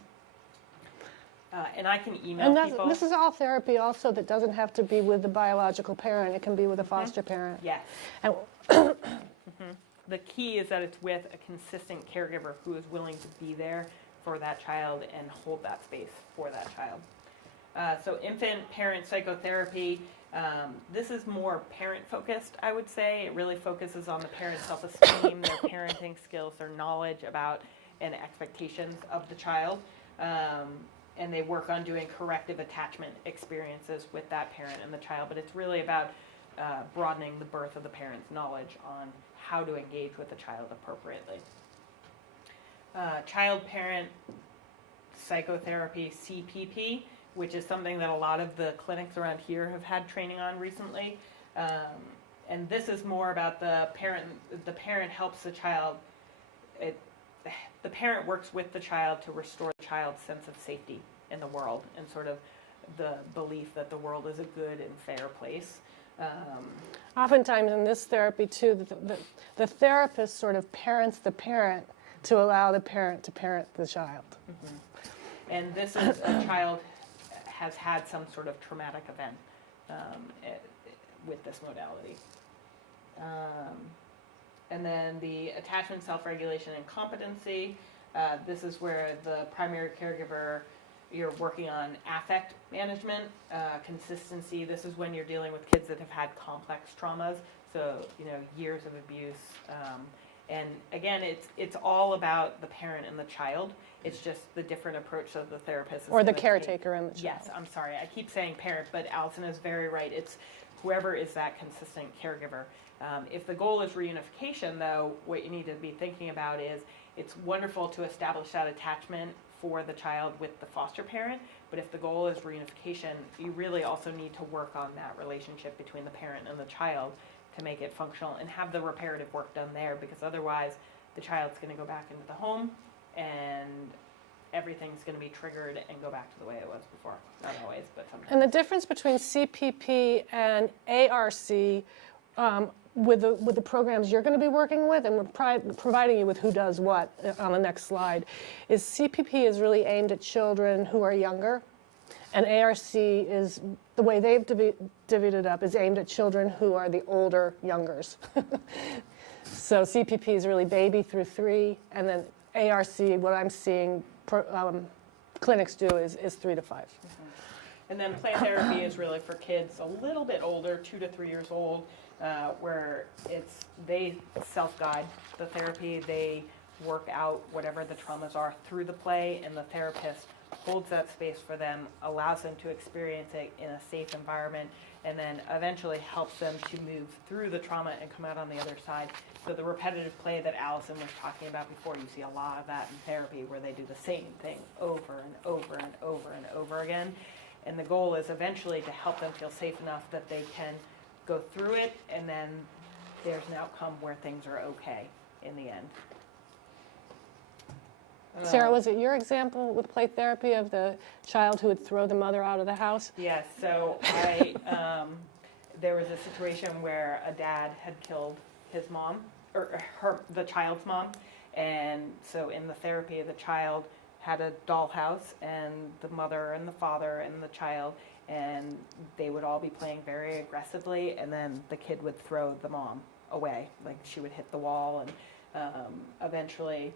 And I can email And people. this is all therapy also that doesn't have to be with the biological parent. It can be with a foster parent. Yes. And The key is that it's with a consistent caregiver who is willing to be there for that child and hold that space for that child. So infant parent psychotherapy, this is more parent focused, I would say. It really focuses on the parent's self-esteem, their parenting skills, their knowledge about and expectations of the child. And they work on doing corrective attachment experiences with that parent and the child. But it's really about broadening the birth of the parent's knowledge on how to engage with the child appropriately. Child-parent psychotherapy, CPP, which is something that a lot of the clinics around here have had training on recently. And this is more about the parent helps the child. The parent works with the child to restore the child's sense of safety in the world and sort of the belief that the world is a good and fair place. oftentimes in this therapy too, the therapist sort of parents the parent to allow the parent to parent the child. Mm-hmm. And this is a child has had some sort of traumatic event with this modality. And then the attachment, self-regulation, and competency. This is where the primary caregiver, you're working on affect management, consistency. This is when you're dealing with kids that have had complex traumas, so years of abuse. And again, it's all about the parent and the child. It's just the different approach of the therapist. Or the caretaker and the child. Yes, I'm sorry. I keep saying parent, but Allison is very right. It's whoever is that consistent caregiver. If the goal is reunification, though, what you need to be thinking about is it's wonderful to establish that attachment for the child with the foster parent, but if the goal is reunification, you really also need to work on that relationship between the parent and the child to make it functional and have the reparative work done there, because otherwise the child's going to go back into the home and everything's going to be triggered and go back to the way it was before. Not always, but sometimes. And the difference between CPP and ARC with the programs you're going to be working with, and we're providing you with who does what on the next slide, is CPP is really aimed at children who are younger, and ARC is, the way they've divvied it up, is aimed at children who are the older youngers. So CPP is really baby through 3, and then ARC, what I'm seeing clinics do is 3 to 5. Mm-hmm. And then play therapy is really for kids a little bit older, 2 to 3 years old, where they self-guide the therapy. They work out whatever the traumas are through the play, and the therapist holds that space for them, allows them to experience it in a safe environment, and then eventually helps them to move through the trauma and come out on the other side. So the repetitive play that Allison was talking about before, you see a lot of that in therapy, where they do the same thing over and over and over and over again. And the goal is eventually to help them feel safe enough that they can go through it, and then there's an outcome where things are okay in the end. Sarah, was it your example with play therapy of the child who would throw the mother out of the house? Yes, so there was a situation where a dad had killed his mom, or the child's mom, and so in the therapy, the child had a dollhouse, and the mother and the father and the child, and they would all be playing very aggressively, and then the kid would throw the mom away, like she would hit the wall, and eventually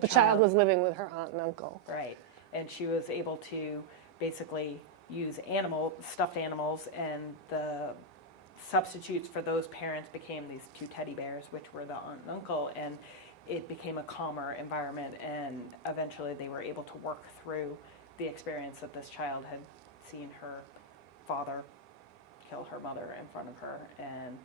The child was living with her aunt and uncle. Right, and she was able to basically use stuffed animals, and the substitutes for those parents became these 2 teddy bears, which were the aunt and uncle, and it became a calmer environment, and eventually they were able to work through the experience that this child had seen her father kill her mother in front of her, and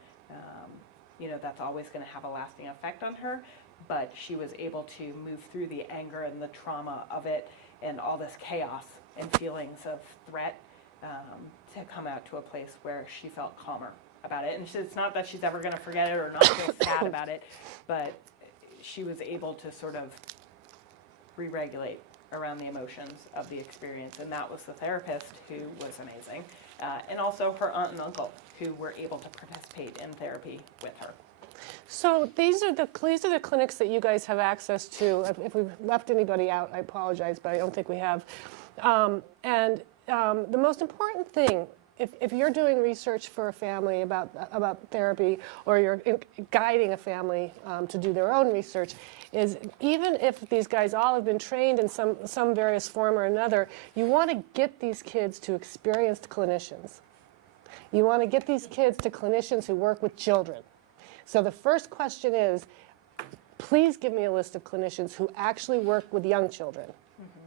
that's always going to have a lasting effect on her, but she was able to move through the anger and the trauma of it and all this chaos and feelings of threat to come out to a place where she felt calmer about it. And it's not that she's ever going to forget it or not feel sad about it, but she was able to sort of re-regulate around the emotions of the experience, and that was the therapist, who was amazing, and also her aunt and uncle, who were able to participate in therapy with her. So these are the clinics that you guys have access to. If we've left anybody out, I apologize, but I don't think we have. The most important thing, if you're doing research for a family about therapy, or you're guiding a family to do their own research, is even if these guys all have been trained in some various form or another, you want to get these kids to experienced clinicians. You want to get these kids to clinicians who work with children. So the first question is, please give me a list of clinicians who actually work with young children.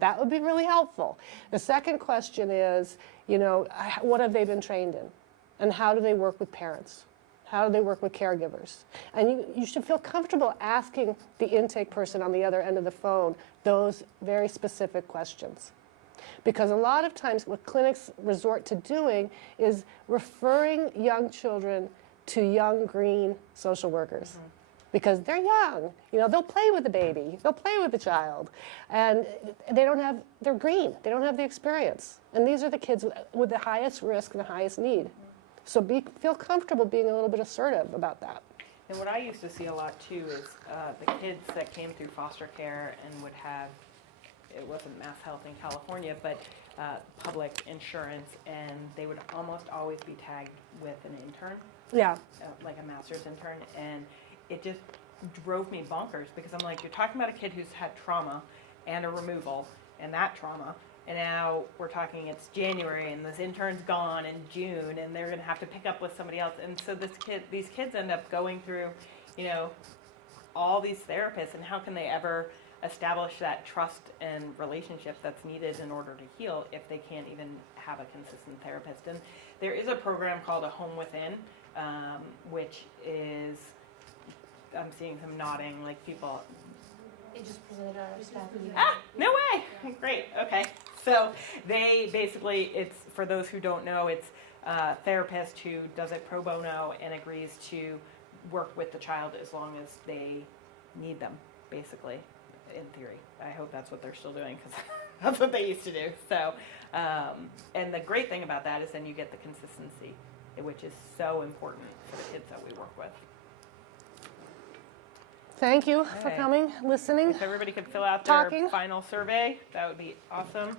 That would be really helpful. The second question is, what have they been trained in? And how do they work with parents? How do they work with caregivers? And you should feel comfortable asking the intake person on the other end of the phone those very specific questions. Because a lot of times what clinics resort to doing is referring young children to young green social workers. Because they're young, they'll play with the baby, they'll play with the child, and they're green, they don't have the experience. And these are the kids with the highest risk and the highest need. So feel comfortable being a little bit assertive about that. And what I used to see a lot too is the kids that came through foster care and would have, it wasn't Mass Health in California, but public insurance, and they would almost always be tagged with an intern. Yeah. Like a master's intern, and it just drove me bonkers because I'm like, you're talking about a kid who's had trauma and a removal and that trauma, and now we're talking it's January and this intern's gone in June and they're going to have to pick up with somebody else, and so these kids end up going through, all these therapists, and how can they ever establish that trust and relationship that's needed in order to heal if they can't even have a consistent therapist? And there is a program called A Home Within, which is, I'm seeing some nodding, like people. They just presented our staff meeting. Ah, no way! Great, okay. So they basically, it's, for those who don't know, it's a therapist who does it pro bono and agrees to work with the child as long as they need them, basically, in theory. I hope that's what they're still doing, because that's what they used to do. So, and the great thing about that is then you get the consistency, which is so important for the kids that we work with. Thank you for Okay. coming, listening. If everybody could fill out Talking. their final survey, that would be awesome.